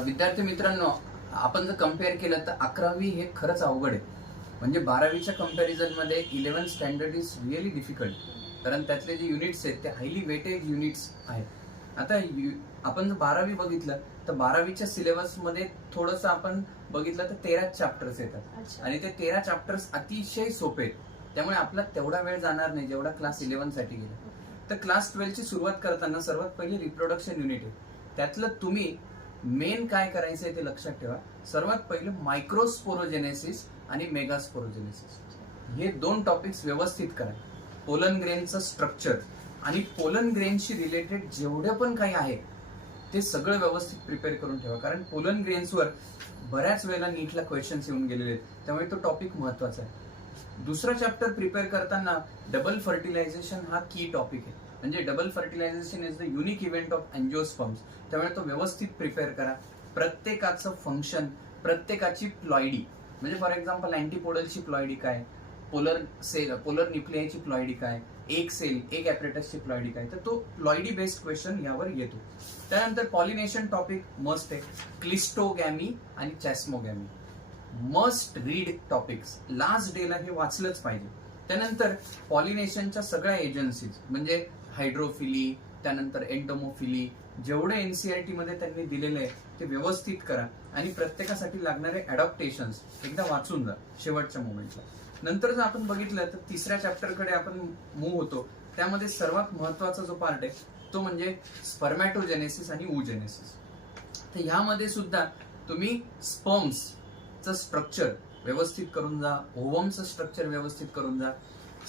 विद्यार्थी मित्रांनो, आपण जर कम्पेअर केलं तर 11वी हे खरंच अवघड आहे. म्हणजे 12वीच्या कम्पॅरिझन मध्ये 11 स्टँडर्ड इज रिअली डिफिकल्ट. कारण त्यातले जे युनिट्स आहेत ते हायली वेटेज युनिट्स आहेत. आता आपण जर 12वी बघितलं तर 12वीच्या सिलेबस मध्ये थोडंसं आपण बघितलं तर 13 चॅप्टर्स येतात. अच्छा. आणि ते 13 चॅप्टर्स अतिशय सोपे आहेत. त्यामुळे आपला तेवढा वेळ जाणार नाही जेवढा क्लास 11 साठी गेला. तर क्लास 12 ची सुरुवात करताना सर्वात पहिले रिप्रोडक्शन युनिट आहे. त्यातलं तुम्ही मेन काय करायचंय ते लक्षात ठेवा. सर्वात पहिले मायक्रोस्पोरोजेनेसिस आणि मेगास्पोरोजेनेसिस हे दोन टॉपिक्स व्यवस्थित करा. पोलन ग्रेनचं स्ट्रक्चर आणि पोलन ग्रेनशी रिलेटेड जेवढे पण काही आहे ते सगळं व्यवस्थित प्रिपेअर करून ठेवा. कारण पोलन ग्रेन्सवर बऱ्याच वेळेला नीटला क्वेश्चन्स येऊन गेलेले आहेत. त्यामुळे तो टॉपिक महत्वाचा आहे. दुसरा चॅप्टर प्रिपेअर करताना डबल फर्टिलायझेशन हा की टॉपिक आहे. म्हणजे double fertilisation is the unique event of angiosperms. त्यामुळे तो व्यवस्थित प्रिपेअर करा. प्रत्येकाचं फंक्शन, प्रत्येकाची प्लॉइडी, म्हणजे फॉर एक्झाम्पल अँटीपोडलची प्लॉइडी काय, पोलर न्यूक्लियाची प्लॉइडी काय, एक सेल एक ॲपरेटसची प्लॉइडी काय, तर तो प्लॉइडी बेस्ड क्वेश्चन यावर येतो. त्यानंतर पॉलिनेशन टॉपिक मस्ट आहे. क्लिस्टोगॅमी आणि चॅस्मोगॅमी मस्ट रीड टॉपिक्स. लास्ट डेला हे वाचलंच पाहिजे. त्यानंतर पॉलिनेशनच्या सगळ्या एजन्सीज म्हणजे हायड्रोफिली, त्यानंतर एंटोमोफिली, जेवढे एनसीईआरटी मध्ये त्यांनी दिलेले आहे ते व्यवस्थित करा. आणि प्रत्येकासाठी लागणारे अडॉप्टेशन्स एकदा वाचून जा शेवटच्या मोमेंटला. नंतर जर आपण बघितलं तर तिसऱ्या चॅप्टरकडे आपण मूव्ह होतो. त्यामध्ये सर्वात महत्वाचा जो पार्ट आहे तो म्हणजे स्पर्मॅटोजेनेसिस आणि oogenesis. तर ह्यामध्ये सुद्धा तुम्ही स्पर्म्सचं स्ट्रक्चर व्यवस्थित करून जा, ओव्हमचं स्ट्रक्चर व्यवस्थित करून जा.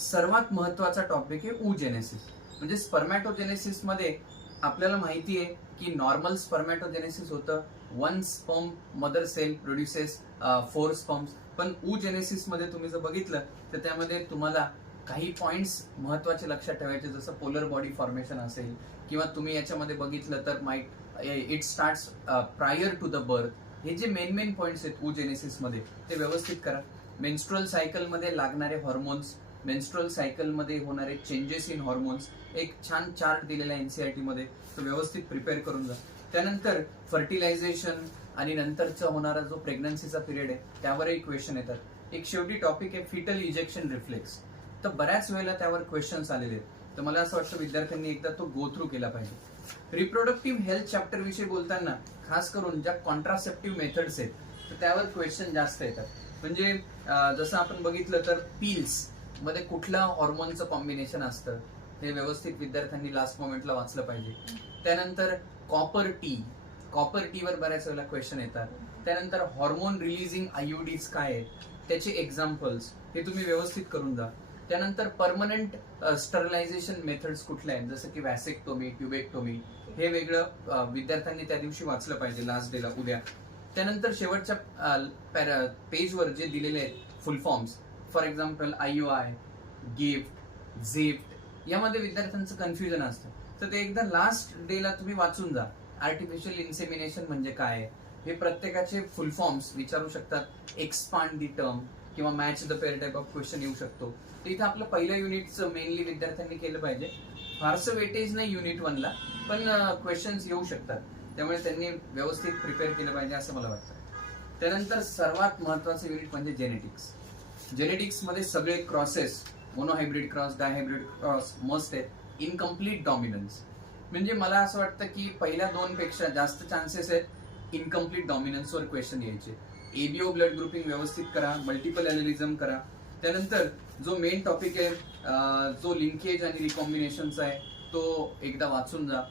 सर्वात महत्वाचा टॉपिक आहे oogenesis. म्हणजे स्पर्मॅटोजेनेसिस मध्ये आपल्याला माहिती आहे की नॉर्मल स्पर्मॅटोजेनेसिस होतं, 1 sperm mother cell produces 4 sperms. पण oogenesis मध्ये तुम्ही जर बघितलं तर त्यामध्ये तुम्हाला काही पॉइंट्स महत्वाचे लक्षात ठेवायचे, जसं पोलर बॉडी फॉर्मेशन असेल, किंवा तुम्ही याच्यामध्ये बघितलं तर it starts prior to the birth. हे जे मेन पॉइंट्स आहेत oogenesis मध्ये ते व्यवस्थित करा. मेन्स्ट्रुअल सायकल मध्ये लागणारे हॉर्मोन्स, मेन्स्ट्रुअल सायकल मध्ये होणारे चेंजेस इन हॉर्मोन्स, एक छान चार्ट दिलेला आहे एनसीईआरटी मध्ये, तो व्यवस्थित प्रिपेअर करून जा. त्यानंतर फर्टिलायझेशन आणि नंतरचा होणारा जो प्रेग्नन्सीचा पिरियड आहे त्यावरही क्वेश्चन येतात. एक शेवटी टॉपिक आहे फिटल इजेक्शन रिफ्लेक्स. तर बऱ्याच वेळेला त्यावर क्वेश्चन्स आलेले आहेत. तर मला असं वाटतं विद्यार्थ्यांनी एकदा तो गो थ्रू केला पाहिजे. रिप्रोडक्टिव्ह हेल्थ चॅप्टर विषयी बोलताना खास करून ज्या कॉन्ट्रासेप्टिव्ह मेथड्स आहेत तर त्यावर क्वेश्चन जास्त येतात. म्हणजे जसं आपण बघितलं तर पिल्स मध्ये कुठल्या हॉर्मोनचं कॉम्बिनेशन असतं हे व्यवस्थित विद्यार्थ्यांनी लास्ट मोमेंटला वाचलं पाहिजे. त्यानंतर कॉपर टीवर बऱ्याच वेळेला क्वेश्चन येतात. त्यानंतर हॉर्मोन रिलीजिंग आययुडीज काय आहेत, त्याचे एक्झाम्पल्स हे तुम्ही व्यवस्थित करून जा. त्यानंतर परमनंट स्टरलायझेशन मेथड्स कुठल्या आहेत, जसं की वॅसेक्टोमी, ट्युबेक्टोमी, हे वेगळं विद्यार्थ्यांनी त्या दिवशी वाचलं पाहिजे लास्ट डेला उद्या. त्यानंतर शेवटच्या पेजवर जे दिलेले आहेत full forms, for example IUI, GIFT, ZIFT, यामध्ये विद्यार्थ्यांचं कन्फ्युजन असतं. तर ते एकदा लास्ट डेला तुम्ही वाचून जा. आर्टिफिशियल इन्सेमिनेशन म्हणजे काय, हे प्रत्येकाचे फुल फॉर्म्स विचारू शकतात. एक्सपांड दी टर्म किंवा match the pair type of question येऊ शकतो. तर इथं आपलं पहिल्या युनिटचं मेनली विद्यार्थ्यांनी केलं पाहिजे. फारसं वेटेज नाही युनिट 1 ला, पण क्वेश्चन्स येऊ शकतात. त्यामुळे त्यांनी व्यवस्थित प्रिपेअर केलं पाहिजे असं मला वाटतं. त्यानंतर सर्वात महत्वाचं युनिट म्हणजे जेनेटिक्स. जेनेटिक्स मध्ये सगळे crosses, monohybrid cross, dihybrid cross must आहेत. इनकम्प्लीट डॉमिनन्स म्हणजे मला असं वाटतं की पहिल्या 2 पेक्षा जास्त चान्सेस आहेत इनकम्प्लीट डॉमिनन्सवर क्वेश्चन यायचे. एबीओ ब्लड ग्रुपिंग व्यवस्थित करा, मल्टिपल ॲनालिझम करा. त्यानंतर जो मेन टॉपिक आहे, जो लिंकेज आणि रिकॉम्बिनेशनचा आहे, तो एकदा वाचून जा.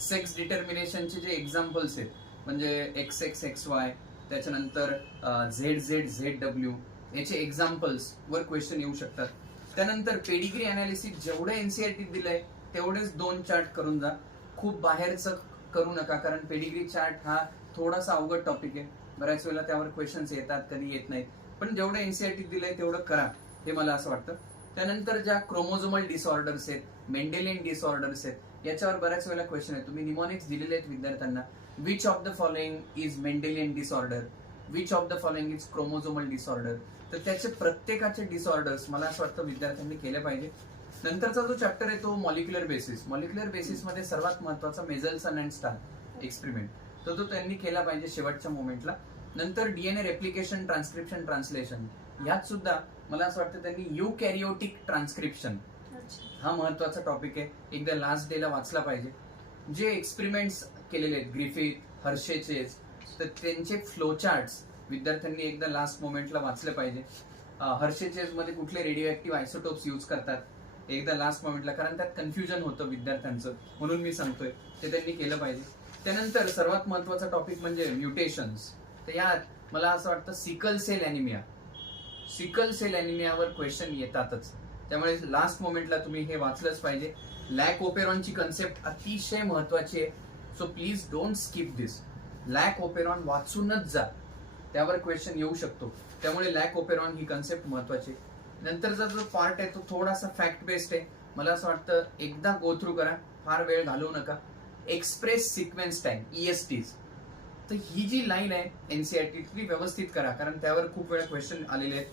सेक्स डिटर्मिनेशनचे जे एक्झाम्पल्स आहेत, म्हणजे XXXY, त्याच्यानंतर ZZZW, याचे एक्झाम्पल्स वर क्वेश्चन येऊ शकतात. त्यानंतर पेडिग्री अनालिसिस जेवढं एनसीईआरटीत दिलंय तेवढेच 2 चार्ट करून जा. खूप बाहेरचं करू नका, कारण पेडिग्री चार्ट हा थोडासा अवघड टॉपिक आहे. बऱ्याच वेळेला त्यावर क्वेश्चन्स येतात, कधी येत नाहीत. पण जेवढं एनसीईआरटीत दिलंय तेवढं करा, हे मला असं वाटतं. त्यानंतर ज्या क्रोमोझोमल डिसऑर्डर्स आहेत, मेंडेलियन डिसऑर्डर्स आहेत, याच्यावर बऱ्याच वेळेला क्वेश्चन आहे. तुम्ही निमोनिक्स दिलेले आहेत विद्यार्थ्यांना. Which of the following is Mendelian disorder, which of the following is chromosomal disorder. तर त्याचे प्रत्येकाचे डिसऑर्डर्स मला असं वाटतं विद्यार्थ्यांनी केले पाहिजे. नंतरचा जो चॅप्टर आहे तो मॉलिक्युलर बेसिस. मॉलिक्युलर बेसिस मध्ये सर्वात महत्वाचा मेझल्सन अँड स्टार एक्सपेरिमेंट, तो त्यांनी केला पाहिजे शेवटच्या मोमेंटला. नंतर डीएनए रेप्लिकेशन, ट्रान्सक्रिप्शन, ट्रान्सलेशन, यात सुद्धा मला असं वाटतं त्यांनी युकॅरियोटिक ट्रान्सक्रिप्शन हा महत्वाचा टॉपिक आहे, एकदा लास्ट डेला वाचला पाहिजे. जे एक्सपेरिमेंट्स केलेले आहेत ग्रिफिथ, हर्शेचेस, तर त्यांचे फ्लोचार्ट्स विद्यार्थ्यांनी एकदा लास्ट मोमेंटला वाचले पाहिजे. हर्शेचेस मध्ये कुठले रेडिओ ऍक्टिव्ह आयसोटोप्स यूज करतात एकदा लास्ट मोमेंटला, कारण त्यात कन्फ्युजन होतं विद्यार्थ्यांचं, म्हणून मी सांगतोय ते त्यांनी केलं पाहिजे. त्यानंतर सर्वात महत्वाचा टॉपिक म्हणजे म्युटेशन्स. तर यात मला असं वाटतं sickle cell anaemia, sickle cell ॲनिमियावर क्वेश्चन येतातच, त्यामुळे लास्ट मोमेंटला तुम्ही हे वाचलंच पाहिजे. लॅक ओपेरॉनची कन्सेप्ट अतिशय महत्वाची आहे, so please don't skip this. Lac operon वाचूनच जा, त्यावर क्वेश्चन येऊ शकतो, त्यामुळे लॅक ओपेरॉन ही कन्सेप्ट महत्वाची आहे. नंतरचा जो पार्ट आहे तो थोडासा फॅक्ट बेस्ड आहे, मला असं वाटतं एकदा गो थ्रू करा, फार वेळ घालवू नका. एक्सप्रेस सिक्वेन्स टाइम, ESTs, तर ही जी लाईन आहे एनसीईआरटी ती व्यवस्थित करा, कारण त्यावर खूप वेळा क्वेश्चन आलेले आहेत.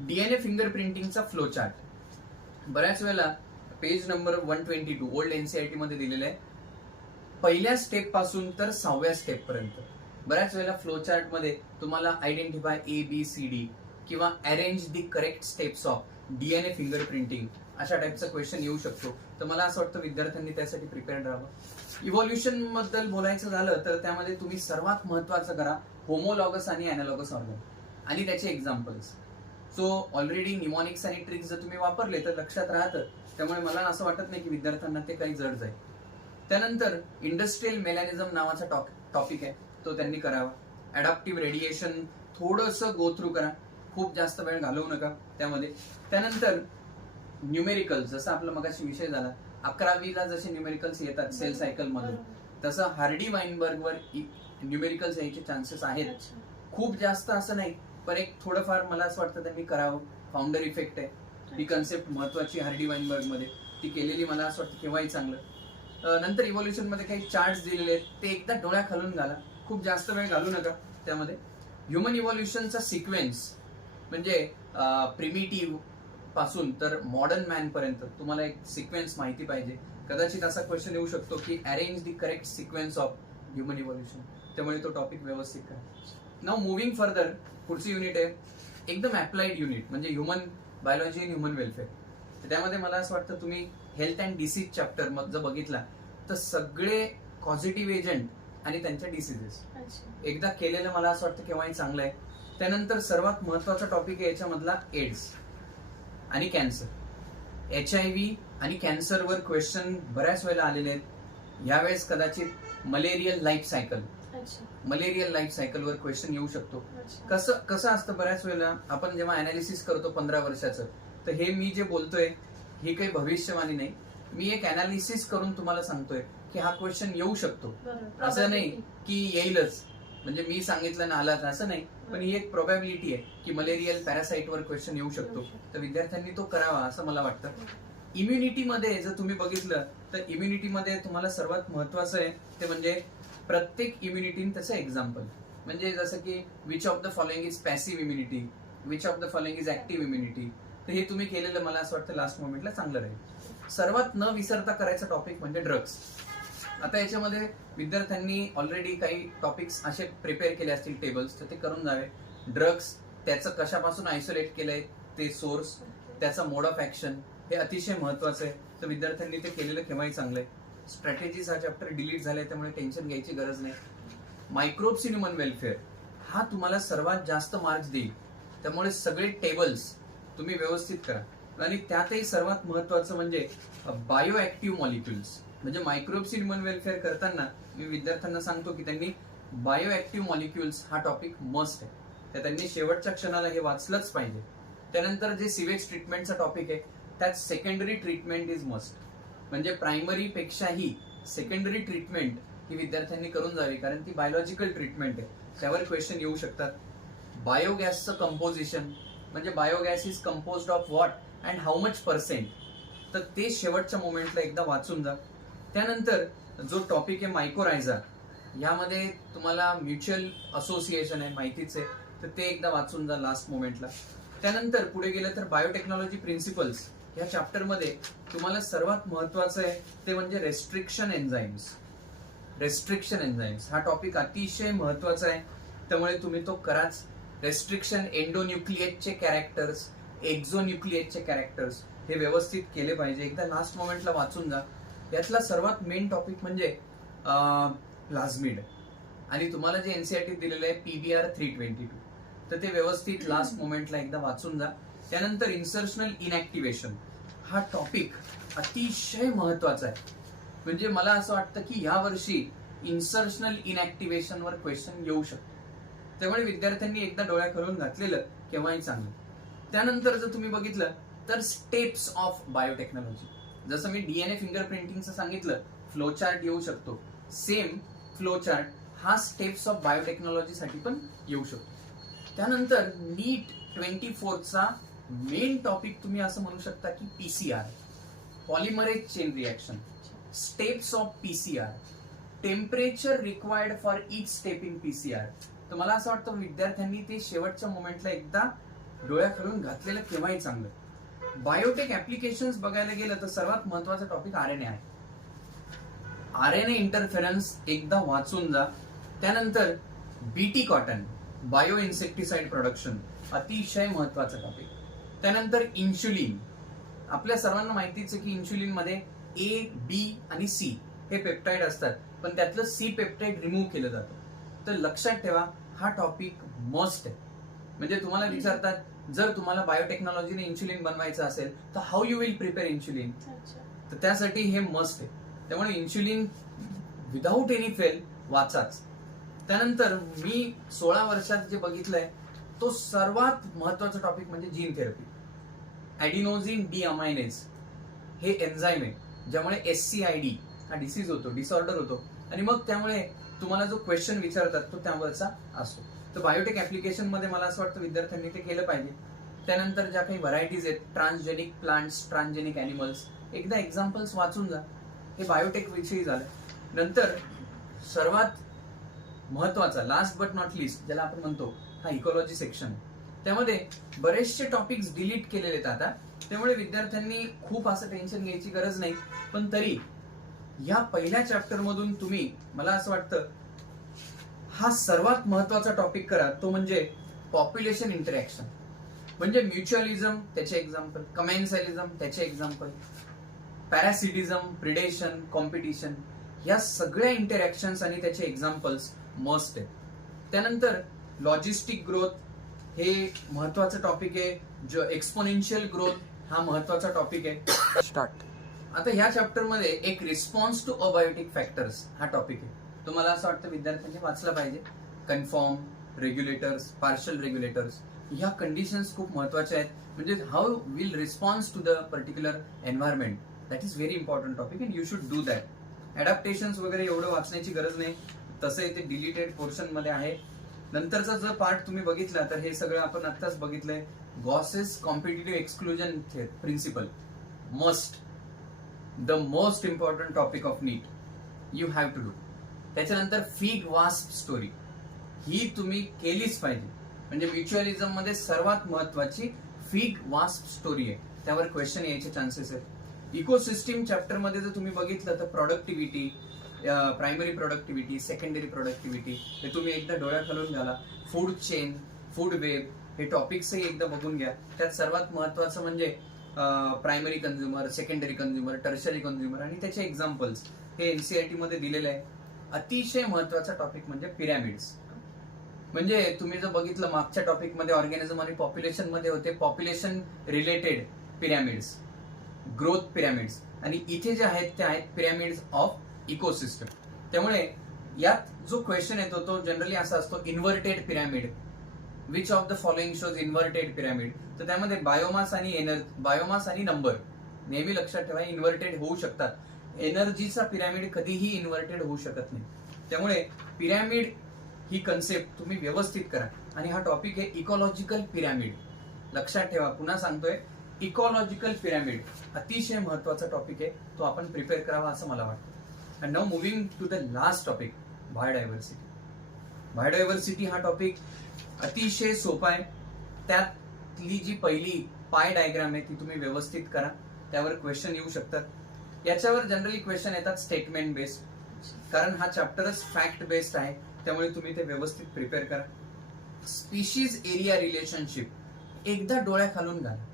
डीएनए फिंगरप्रिंटिंगचा फ्लो चार्ट बऱ्याच वेळेला पेज नंबर 122 ओल्ड एनसीईआरटी मध्ये दिलेलं आहे. पहिल्या स्टेप पासून तर 6व्या स्टेप पर्यंत बऱ्याच वेळेला फ्लो चार्ट मध्ये तुम्हाला आयडेंटिफाय ABCD किंवा arrange the correct steps of DNA fingerprinting अशा टाईपचा क्वेश्चन येऊ शकतो. तर मला असं वाटतं विद्यार्थ्यांनी त्यासाठी प्रिपेअर्ड राहावं. इव्हॉल्युशन बद्दल बोलायचं झालं तर त्यामध्ये तुम्ही सर्वात महत्वाचं करा होमोलॉगस आणि अॅनालॉगस ऑर्गन आणि त्याचे एक्झाम्पल्स. सो ऑलरेडी निमॉनिक्स आणि ट्रिक्स जर तुम्ही वापरले तर लक्षात राहतं, त्यामुळे मला असं वाटत नाही की विद्यार्थ्यांना ते काही जड जाईल. त्यानंतर इंडस्ट्रियल मेलॅनिझम नावाचा टॉपिक आहे, तो त्यांनी करावा. अडॅप्टिव्ह रेडिएशन थोडंसं गो थ्रू करा, खूप जास्त वेळ घालवू नका त्यामध्ये. त्यानंतर न्यूमेरिकल्स, जसं आपला मगाशी विषय झाला 11वीला जसे न्यूमेरिकल्स येतात सेल सायकल मधून, तसं हार्डी वाइनबर्ग वर न्यूमेरिकल्स यायचे चान्सेस आहेत. खूप जास्त असं नाही, पण एक थोडंफार मला असं वाटतं त्यांनी करावं. फाउंडर इफेक्ट आहे, ही कन्सेप्ट महत्वाची हार्डी वाइनबर्ग मध्ये, ती केलेली मला असं वाटतं केव्हाही चांगलं. नंतर इव्हॉल्युशन मध्ये काही चार्ट्स दिलेले आहेत, ते एकदा डोळ्या खालून घाला, खूप जास्त वेळ घालू नका त्यामध्ये. ह्युमन इव्हॉल्युशनचा सिक्वेन्स म्हणजे प्रिमिटिव्ह पासून तर मॉडर्न मॅन पर्यंत तुम्हाला एक सिक्वेन्स माहिती पाहिजे. कदाचित असा क्वेश्चन येऊ शकतो की arrange the correct sequence of human evolution, त्यामुळे तो टॉपिक व्यवस्थित करा. नाउ मुव्हिंग फर्दर, पुढची युनिट आहे एकदम अप्लाइड युनिट, म्हणजे human biology and human welfare. त्यामध्ये मला असं वाटतं तुम्ही हेल्थ अँड डिसीज चॅप्टर जर बघितला तर सगळे कॉझिटिव्ह एजंट आणि त्यांच्या डिसीजेस एकदा केलेलं मला असं वाटतं केव्हाही चांगलं आहे. त्यानंतर सर्वात महत्वाचा टॉपिक आहे याच्यामधला एड्स आणि कॅन्सर. HIV आणि कॅन्सरवर क्वेश्चन बऱ्याच वेळेला आलेले आहेत. यावेळेस कदाचित मलेरियल लाईफ सायकलवर क्वेश्चन येऊ शकतो. कसं असतं बऱ्याच वेळेला आपण जेव्हा अनालिसिस करतो 15 वर्षाचं, तर हे मी जे बोलतोय ही काही भविष्यवाणी नाही, मी एक अनालिसिस करून तुम्हाला सांगतोय की हा क्वेश्चन येऊ शकतो. असं नाही की येईलच, म्हणजे मी सांगितलं ना आलाच असं नाही, पण ही एक प्रोबॅबिलिटी आहे की मलेरियल पॅरासाइट वर क्वेश्चन येऊ शकतो. तर विद्यार्थ्यांनी तो करावा असं मला वाटतं. इम्युनिटी मध्ये जर तुम्ही बघितलं तर इम्युनिटी मध्ये तुम्हाला सर्वात महत्वाचं आहे ते म्हणजे प्रत्येक इम्युनिटी त्याचं एक्झाम्पल, म्हणजे जसं की which of the following is passive immunity, which of the following is active immunity. तर हे तुम्ही केलेलं मला असं वाटतं लास्ट मोमेंटला चांगलं राहील. सर्वात न विसरता करायचा टॉपिक म्हणजे ड्रग्स. आता याच्यामध्ये विद्यार्थ्यांनी ऑलरेडी काही टॉपिक्स असे प्रिपेअर केले असतील टेबल्स, तर ते करून जावे. ड्रग्स, त्याचं कशापासून आयसोलेट केलंय ते सोर्स, त्याचा मोड ऑफ ऍक्शन, हे अतिशय महत्वाचं आहे. तर विद्यार्थ्यांनी ते केलेलं केव्हाही चांगलं आहे. स्ट्रॅटेजीज हा चॅप्टर डिलीट झालाय, त्यामुळे टेन्शन घ्यायची गरज नाही. मायक्रोब्स इन ह्युमन वेलफेअर हा तुम्हाला सर्वात जास्त मार्क्स देईल. त्यामुळे सगळे टेबल्स तुम्ही व्यवस्थित करा. आणि त्यातही सर्वात महत्वाचं म्हणजे बायो ऍक्टिव्ह मॉलिक्युल्स, म्हणजे मायक्रोब्स इन ह्युमन वेलफेअर करताना मी विद्यार्थ्यांना सांगतो की त्यांनी बायो ऍक्टिव्ह मॉलिक्युल्स हा टॉपिक मस्ट आहे. तर त्यांनी शेवटच्या क्षणाला हे वाचलंच पाहिजे. त्यानंतर जे सिवेज ट्रीटमेंटचा टॉपिक आहे त्यात सेकंडरी ट्रीटमेंट इज मस्ट, म्हणजे प्रायमरी पेक्षाही सेकंडरी ट्रीटमेंट ही विद्यार्थ्यांनी करून जावी, कारण ती बायोलॉजिकल ट्रीटमेंट आहे. त्यावर क्वेश्चन येऊ शकतात. बायोगॅसचं कंपोजिशन, म्हणजे biogas is composed of what and how much percent, तर ते शेवटच्या मोमेंटला एकदा वाचून जा. त्यानंतर जो टॉपिक आहे मायकोरायझा, यामध्ये तुम्हाला म्युच्युअल असोसिएशन आहे, माहितीच आहे, तर ते एकदा वाचून जा लास्ट मोमेंटला. त्यानंतर पुढे गेलं तर बायोटेक्नॉलॉजी प्रिन्सिपल्स या चॅप्टर मध्ये तुम्हाला सर्वात महत्वाचं आहे ते म्हणजे रेस्ट्रिक्शन एन्झाइम्स. रेस्ट्रिक्शन एन्झाइम्स हा टॉपिक अतिशय महत्वाचा आहे, त्यामुळे तुम्ही तो कराच. रेस्ट्रिक्शन एंडोन्यूक्लिएटचे कॅरेक्टर्स, एक्झोन्यूक्लिएटचे कॅरेक्टर्स हे व्यवस्थित केले पाहिजे. एकदा लास्ट मोमेंटला वाचून जा. यातला सर्वात मेन टॉपिक म्हणजे प्लाझ्मिड, आणि तुम्हाला जे एनसीईआरटी दिलेलं आहे PBR 322, तर ते व्यवस्थित लास्ट मोमेंटला एकदा वाचून जा. त्यानंतर इन्सर्शनल इनॅक्टिव्हेशन हा टॉपिक अतिशय महत्वाचा आहे. म्हणजे मला असं वाटतं की या वर्षी इन्सर्शनल इनॅक्टिव्हेशन वर क्वेश्चन येऊ शकतो. त्यामुळे विद्यार्थ्यांनी एकदा डोळ्या करून घातलेलं केव्हाही चांगलं. त्यानंतर जर तुम्ही बघितलं तर स्टेप्स ऑफ बायोटेक्नॉलॉजी, जसं मी DNA फिंगरप्रिंटिंगचं सांगितलं, फ्लोचार्ट येऊ शकतो. सेम फ्लोचार्ट हा स्टेप्स ऑफ बायोटेक्नॉलॉजीसाठी पण येऊ शकतो. त्यानंतर नीट 24चा मेन टॉपिक तुम्ही असं म्हणू शकता की PCR, polymerase chain reaction, steps of PCR, temperature required for each step in PCR. तर मला असं वाटतं विद्यार्थ्यांनी ते शेवटच्या मोमेंटला एकदा डोळ्या खालून घातलेलं केव्हाही चांगलं. बायोटेक ऍप्लिकेशन्स बघायला गेलं तर सर्वात महत्वाचा टॉपिक RNA आहे. RNA इंटरफेरन्स एकदा वाचून जा. त्यानंतर BT cotton, bio insecticide production, अतिशय महत्वाचा टॉपिक. त्यानंतर इन्शुलिन, आपल्या सर्वांना माहितीच आहे की इन्शुलिन मध्ये A, B आणि C हे पेप्टाइड असतात, पण त्यातलं C पेप्टाइड रिमूव्ह केलं जातं. तर लक्षात ठेवा हा टॉपिक मस्ट आहे. म्हणजे तुम्हाला विचारतात जर तुम्हाला बायोटेक्नॉलॉजीने इन्शुलिन बनवायचं असेल तर how you will prepare insulin, तर त्यासाठी हे मस्ट आहे. त्यामुळे इन्शुलिन विदाऊट एनी फेल वाचाच. त्यानंतर मी 16 वर्षात जे बघितलंय तो सर्वात महत्वाचा टॉपिक म्हणजे जीन थेरपी. ॲडिनोझिन डिअमायनेज हे एन्झाइम आहे ज्यामुळे SCID हा डिसीज होतो, डिसऑर्डर होतो, आणि मग त्यामुळे तुम्हाला जो क्वेश्चन विचारतात तो त्यावरचा असतो. तर बायोटेक ऍप्लिकेशन मध्ये मला असं वाटतं विद्यार्थ्यांनी ते केलं पाहिजे. त्यानंतर ज्या काही व्हरायटीज आहेत, ट्रान्सजेनिक प्लांट्स, ट्रान्सजेनिक अॅनिमल्स, एकदा एक्झाम्पल्स वाचून जा. हे बायोटेक विषयी झालं. नंतर सर्वात महत्वाचा लास्ट बट नॉट लिस्ट ज्याला आपण म्हणतो हा इकॉलॉजी सेक्शन. त्यामध्ये बरेचसे टॉपिक्स डिलीट केलेले आहेत आता, त्यामुळे विद्यार्थ्यांनी खूप असं टेन्शन घ्यायची गरज नाही. पण तरी या पहिल्या चॅप्टर मधून तुम्ही, मला असं वाटतं हा सर्वात महत्वाचा टॉपिक करा, तो म्हणजे पॉप्युलेशन इंटरॅक्शन. म्हणजे म्युच्युअलिझम त्याचे एक्झाम्पल, कमेन्सॅलिझम त्याचे एक्झाम्पल, पॅरासिटिझम, प्रिडेशन, कॉम्पिटिशन, या सगळ्या इंटरॅक्शन्स आणि त्याचे एक्झाम्पल्स मस्ट आहेत. त्यानंतर लॉजिस्टिक ग्रोथ हे महत्वाचं टॉपिक आहे. जो एक्सपोनेन्शियल ग्रोथ हा महत्वाचा टॉपिक आहे. स्टार्ट. आता ह्या चॅप्टर मध्ये एक रिस्पॉन्स टू अबायोटिक फॅक्टर्स हा टॉपिक आहे. तुम्हाला असं वाटतं विद्यार्थ्यांनी वाचला पाहिजे. कन्फॉर्म, रेग्युलेटर्स, पार्शल रेग्युलेटर्स, ह्या कंडिशन्स खूप महत्वाच्या आहेत. म्हणजे how will response to the particular environment, that is very important topic and you should do that. Adaptations वगैरे एवढं वाचण्याची गरज नाही, तसं इथे डिलीटेड पोर्शन मध्ये आहे. नंतरचा जर पार्ट तुम्ही बघितला तर हे सगळं आपण आत्ताच बघितलंय. Gause's competitive exclusion principle must, the most important topic of NEET, you have to do. त्याच्यानंतर फिग वास्प स्टोरी ही तुम्ही केलीच पाहिजे. म्हणजे म्युच्युअलिझम मध्ये सर्वात महत्वाची फिग वास्प स्टोरी आहे, त्यावर क्वेश्चन यायचे चान्सेस आहेत. इकोसिस्टीम चॅप्टर मध्ये जर तुम्ही बघितलं तर productivity, primary productivity, secondary productivity हे तुम्ही एकदा डोळ्या खालून घाला. फूड चेन, फूड वेब हे टॉपिक्सही एकदा बघून घ्या. त्यात सर्वात महत्वाचं म्हणजे primary consumer, secondary consumer, tertiary consumer आणि त्याचे एक्झाम्पल्स हे एनसीईआरटी मध्ये दिलेले आहे. अतिशय महत्वाचा टॉपिक म्हणजे पिरॅमिड्स. म्हणजे तुम्ही जर बघितलं मागच्या टॉपिक मध्ये ऑर्गॅनिझम आणि पॉप्युलेशन मध्ये होते population related pyramids, growth pyramids, आणि इथे जे आहेत ते आहेत पिरॅमिड्स ऑफ इकोसिस्टम. त्यामुळे यात जो क्वेश्चन येतो तो जनरली असा असतो, inverted pyramid, which of the following shows inverted pyramid. तर त्यामध्ये बायोमास आणि नंबर नेहमी लक्षात ठेवा, इन्व्हर्टेड होऊ शकतात. एनर्जीचा पिरॅमिड कधीही इन्व्हर्टेड होऊ शकत नाही. त्यामुळे पिरॅमिड ही कन्सेप्ट तुम्ही व्यवस्थित करा. आणि हा टॉपिक आहे इकॉलॉजिकल पिरॅमिड. लक्षात ठेवा, पुन्हा सांगतोय, इकॉलॉजिकल पिरॅमिड अतिशय महत्वाचा टॉपिक आहे, तो आपण प्रिपेअर करावा असं मला वाटतं. And now moving to the last topic, biodiversity. Biodiversity हा टॉपिक अतिशय सोपा आहे. त्यातली जी पहिली पाय डायग्राम आहे ती तुम्ही व्यवस्थित करा, त्यावर क्वेश्चन येऊ शकतात. याच्यावर जनरली क्वेश्चन येतात स्टेटमेंट बेस्ड, कारण हा चॅप्टरच फॅक्ट बेस्ड आहे, त्यामुळे तुम्ही ते व्यवस्थित प्रिपेअर करा. स्पीशीज एरिया रिलेशनशिप एकदा डोळ्या खालून घाला.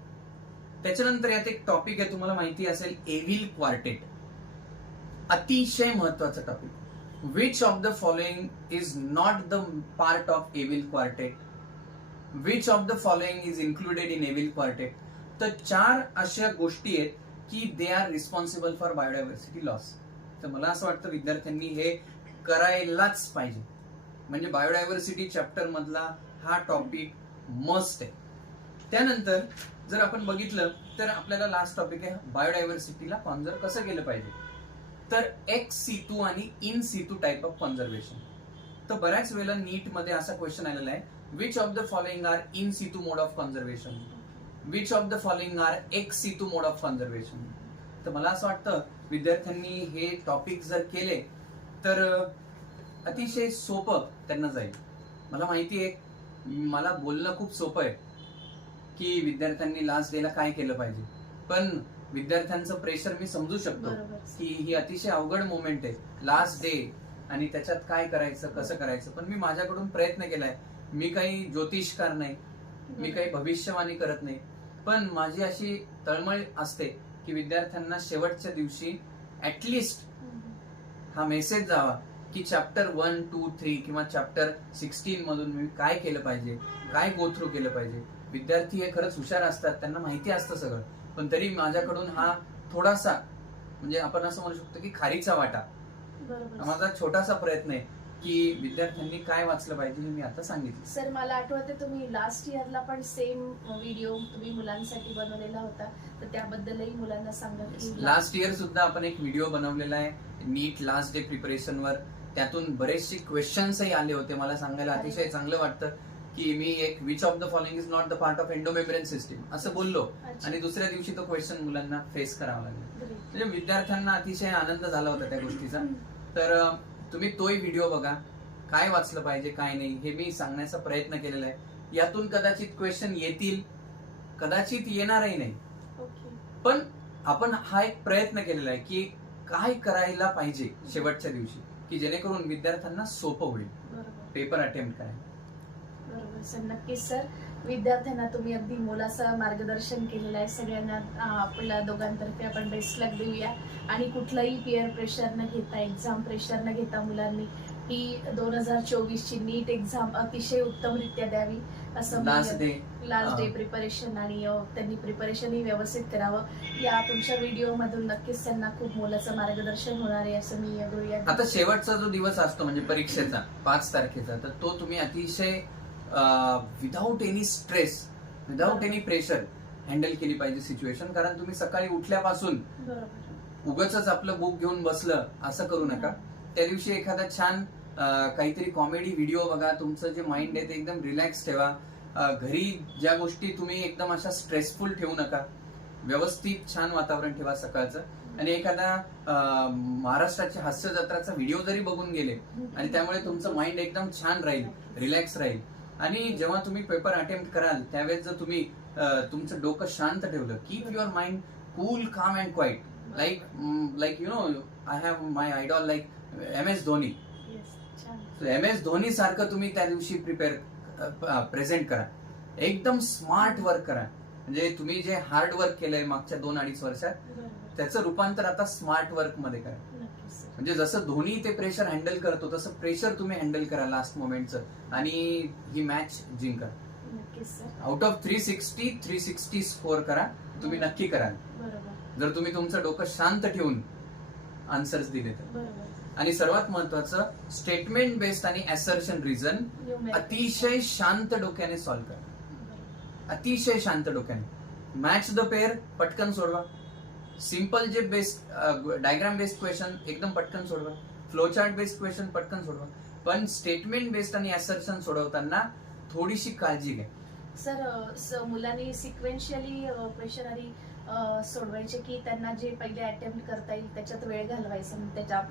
त्याच्यानंतर यात एक टॉपिक आहे, तुम्हाला माहिती असेल, एव्हिल क्वार्टेट. अतिशय महत्वाचा topic. Which of the following is not the part of Evil quartet, which of the following is included in Evil quartet. तर 4 अशा गोष्टी आहेत की they are responsible for biodiversity loss. तर मला असं वाटतं विद्यार्थ्यांनी हे करायलाच पाहिजे. म्हणजे बायोडायव्हर्सिटी चॅप्टर मधला हा टॉपिक मस्ट आहे. त्यानंतर जर आपण बघितलं तर आपल्याला लास्ट टॉपिक आहे, बायोडायव्हर्सिटीला कॉन्झर्व कसं केलं पाहिजे. तर एक्स सितू आणि in situ type of conservation. तर बऱ्याच वेळेला नीट मध्ये असा क्वेश्चन आलेला आहे, which of the following are in situ mode of conservation, which of the following are ex situ mode of conservation. तर मला असं वाटतं विद्यार्थ्यांनी हे टॉपिक जर केले तर अतिशय सोपं त्यांना जाईल. मला माहिती आहे, मला बोलणं खूप सोपं आहे की विद्यार्थ्यांनी लास्ट डेला काय केलं पाहिजे, पण विद्यार्थ्यांचं प्रेशर मी समजू शकतो की ही अतिशय अवघड मोमेंट आहे, लास्ट डे, आणि त्याच्यात काय करायचं, कसं करायचं. पण मी माझ्याकडून प्रयत्न केलाय. मी काही ज्योतिषकार नाही, मी काही भविष्यवाणी करत नाही, पण माझी अशी तळमळ असते की विद्यार्थ्यांना शेवटच्या दिवशी ऍटलिस्ट हा मेसेज जावा की चॅप्टर 1, 2, 3 किंवा चॅप्टर 16 मधून मी काय केलं पाहिजे, काय गो थ्रू केलं पाहिजे. विद्यार्थी हे खरंच हुशार असतात, त्यांना माहिती असतं सगळं, पण तरी माझ्याकडून हा थोडासा, म्हणजे आपण असं म्हणू शकतो की खारीचा वाटा, माझा छोटासा प्रयत्न आहे की विद्यार्थ्यांनी काय वाचलं पाहिजे हे मी आता सांगितलं. सर, मला आठवते तुम्ही लास्ट इयरला पण सेम व्हिडिओ तुम्ही मुलांसाठी बनवलेला होता, तर त्याबद्दलही मुलांना सांगा की लास्ट इयर सुद्धा आपण एक व्हिडिओ बनवलेला आहे नीट लास्ट डे प्रिपरेशनवर. त्यातून बरेचसे क्वेश्चन्सही आले होते. मला सांगायला अतिशय चांगलं वाटतं की मी एक which of the following is not the part of endomembrane system असं बोललो, आणि दुसऱ्या दिवशी तो क्वेश्चन मुलांना फेस करावा लागला. म्हणजे विद्यार्थ्यांना अतिशय आनंद झाला होता त्या गोष्टीचा. तर तुम्ही तोही व्हिडिओ बघा, काय वाचलं पाहिजे काय नाही हे मी सांगण्याचा प्रयत्न केलेला आहे. यातून कदाचित क्वेश्चन येतील, कदाचित येणारही नाही, पण आपण हा एक प्रयत्न केलेला आहे की काय करायला पाहिजे शेवटच्या दिवशी, की जेणेकरून विद्यार्थ्यांना सोपं होईल पेपर अटेम्प्ट करायला. बरोबर सर, नक्कीच सर. विद्यार्थ्यांना तुम्ही अगदी मोलाचं मार्गदर्शन केलेलं आहे. सगळ्यांना आपल्या दोघांतर्फे आपण बेस्ट लक देऊया. आणि कुठलंही पेअर प्रेशर न घेता, एक्झाम प्रेशर न घेता मुलांनी ही 2024ची नीट एक्झाम अतिशय उत्तमरित्या द्यावी असं लास्ट डे प्रिपरेशन, आणि त्यांनी प्रिपरेशनही व्यवस्थित करावं. या तुमच्या व्हिडिओ मधून नक्कीच त्यांना खूप मोलाचं मार्गदर्शन होणार आहे असं मी गृहीत. आता शेवटचा जो दिवस असतो म्हणजे परीक्षेचा 5 तारखेचा, तर तो तुम्ही अतिशय without any stress, without any pressure handle केली पाहिजे सिच्युएशन. कारण तुम्ही सकाळी उठल्यापासून उगाचच आपलं बुक घेऊन बसलं असं करू नका. त्या दिवशी एखादा छान काहीतरी कॉमेडी व्हिडिओ बघा, तुमचं जे माइंड आहे ते एकदम रिलॅक्स ठेवा. घरी ज्या गोष्टी तुम्ही एकदम अशा स्ट्रेसफुल ठेवू नका, व्यवस्थित छान वातावरण ठेवा सकाळचं. आणि एखादा महाराष्ट्राची हास्य जत्राचा व्हिडिओ जरी बघून गेले आणि त्यामुळे तुमचं माइंड एकदम छान राहील, रिलॅक्स राहील. आणि जेव्हा तुम्ही पेपर अटेम्प्ट कराल त्यावेळेस जर तुम्ही तुमचं डोकं शांत ठेवलं, कीप युअर माइंड कूल, काम and quite, like you know I have my idol like MS Dhoni. MS Dhoni सारखं तुम्ही त्या दिवशी प्रेझेंट करा, एकदम स्मार्ट वर्क करा. म्हणजे तुम्ही जे हार्ड वर्क केलंय मागच्या 2-2.5 वर्षात त्याचं रूपांतर आता स्मार्ट वर्क मध्ये करा. नक्कीच सर. म्हणजे जसं धोनी ते प्रेशर हँडल करतो तसं प्रेशर तुम्ही हँडल करा लास्ट मोमेंटचं आणि ही मॅच जिंका. नक्कीच सर. आउट ऑफ 360 स्कोर करा, तुम्ही नक्की कराल बरोबर जर तुम्ही तुमचं डोकं शांत ठेवून आन्सर्स दिले तर. बरोबर. आणि सर्वात महत्वाचं स्टेटमेंट बेस्ड आणि असर्शन रिझन Numerical. अतिशय शांत डोक्याने सॉल्व्ह करा, बरोबर. अतिशय शांत डोक्याने. मॅच द पेअर पटकन सोडवा, सिम्पल जे बेस्ड डायग्राम बेस्ड क्वेश्चन एकदम पटकन सोडवा, फ्लो चार्ट बेस्ड क्वेश्चन पटकन सोडवा, पण स्टेटमेंट बेस्ड आणि असर्शन सोडवताना थोडीशी काळजी घ्या. सर मुलांनी सिक्वेन्शियली क्वेश्चनरी सोडवायचे की त्यांना जे पहिले अटेम्प्ट करता येईल त्याच्यात वेळ घालवायचा,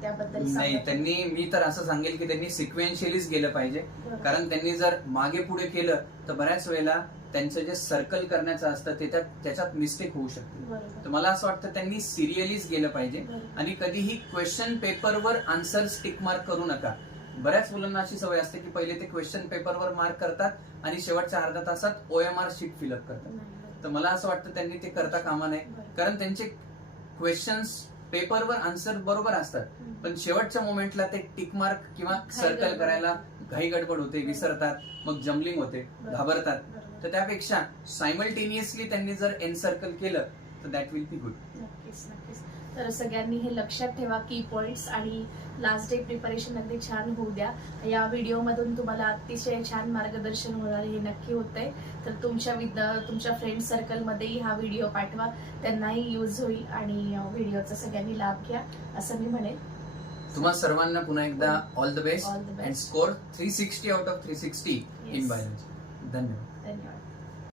त्याबद्दल नाही, सांगा. त्यांनी, मी तर असं सांगेल की त्यांनी सिक्वेन्शियलीच गेलं पाहिजे. बरोबर. कारण त्यांनी जर मागे पुढे केलं तर बऱ्याच वेळेला त्यांचं जे सर्कल करण्याचं असतं ते त्याच्यात मिस्टेक होऊ शकते. बरोबर. तर मला असं वाटतं त्यांनी सिरियलीच गेलं पाहिजे बरोबर. आणि कधीही क्वेश्चन पेपरवर आन्सर टिक मार्क करू नका. बऱ्याच मुलांना अशी सवय असते की पहिले ते क्वेश्चन पेपरवर मार्क करतात आणि शेवटच्या अर्ध्या तासात OMR शीट फिलअप करतात. नाही, बरोबर. तर मला असं वाटतं त्यांनी ते करता कामा नये. बरोबर. कारण त्यांचे क्वेश्चन्स पेपरवर आन्सर बरोबर असतात, हम्म. पण शेवटच्या मोमेंटला ते टिक मार्क किंवा सर्कल गडबड करायला घाई गडबड होते, विसरतात, मग जम्बलिंग होते, बरोबर. घाबरतात. बरोबर. तर त्यापेक्षा सायमल्टेनियसली त्यांनी जर एनसर्कल केलं तर दॅट विल बी गुड. नक्कीच नक्कीच. तर सगळ्यांनी हे लक्षात ठेवा की पॉइंट्स आणि लास्ट डे प्रिपरेशन अगदी छान होऊ द्या. या व्हिडिओमधून तुम्हाला अतिशय छान मार्गदर्शन होणार हे नक्की होतंय. तर तुमच्या फ्रेंड सर्कलमध्येही हा व्हिडिओ पाठवा, त्यांनाही यूज होईल आणि व्हिडिओचा सगळ्यांनी लाभ घ्या असं मी म्हणेन. तुम्हा सर्वांना पुन्हा एकदा all the best All the best. And score 360 out of 360 in Yes. Biology. धन्यवाद. धन्यवाद.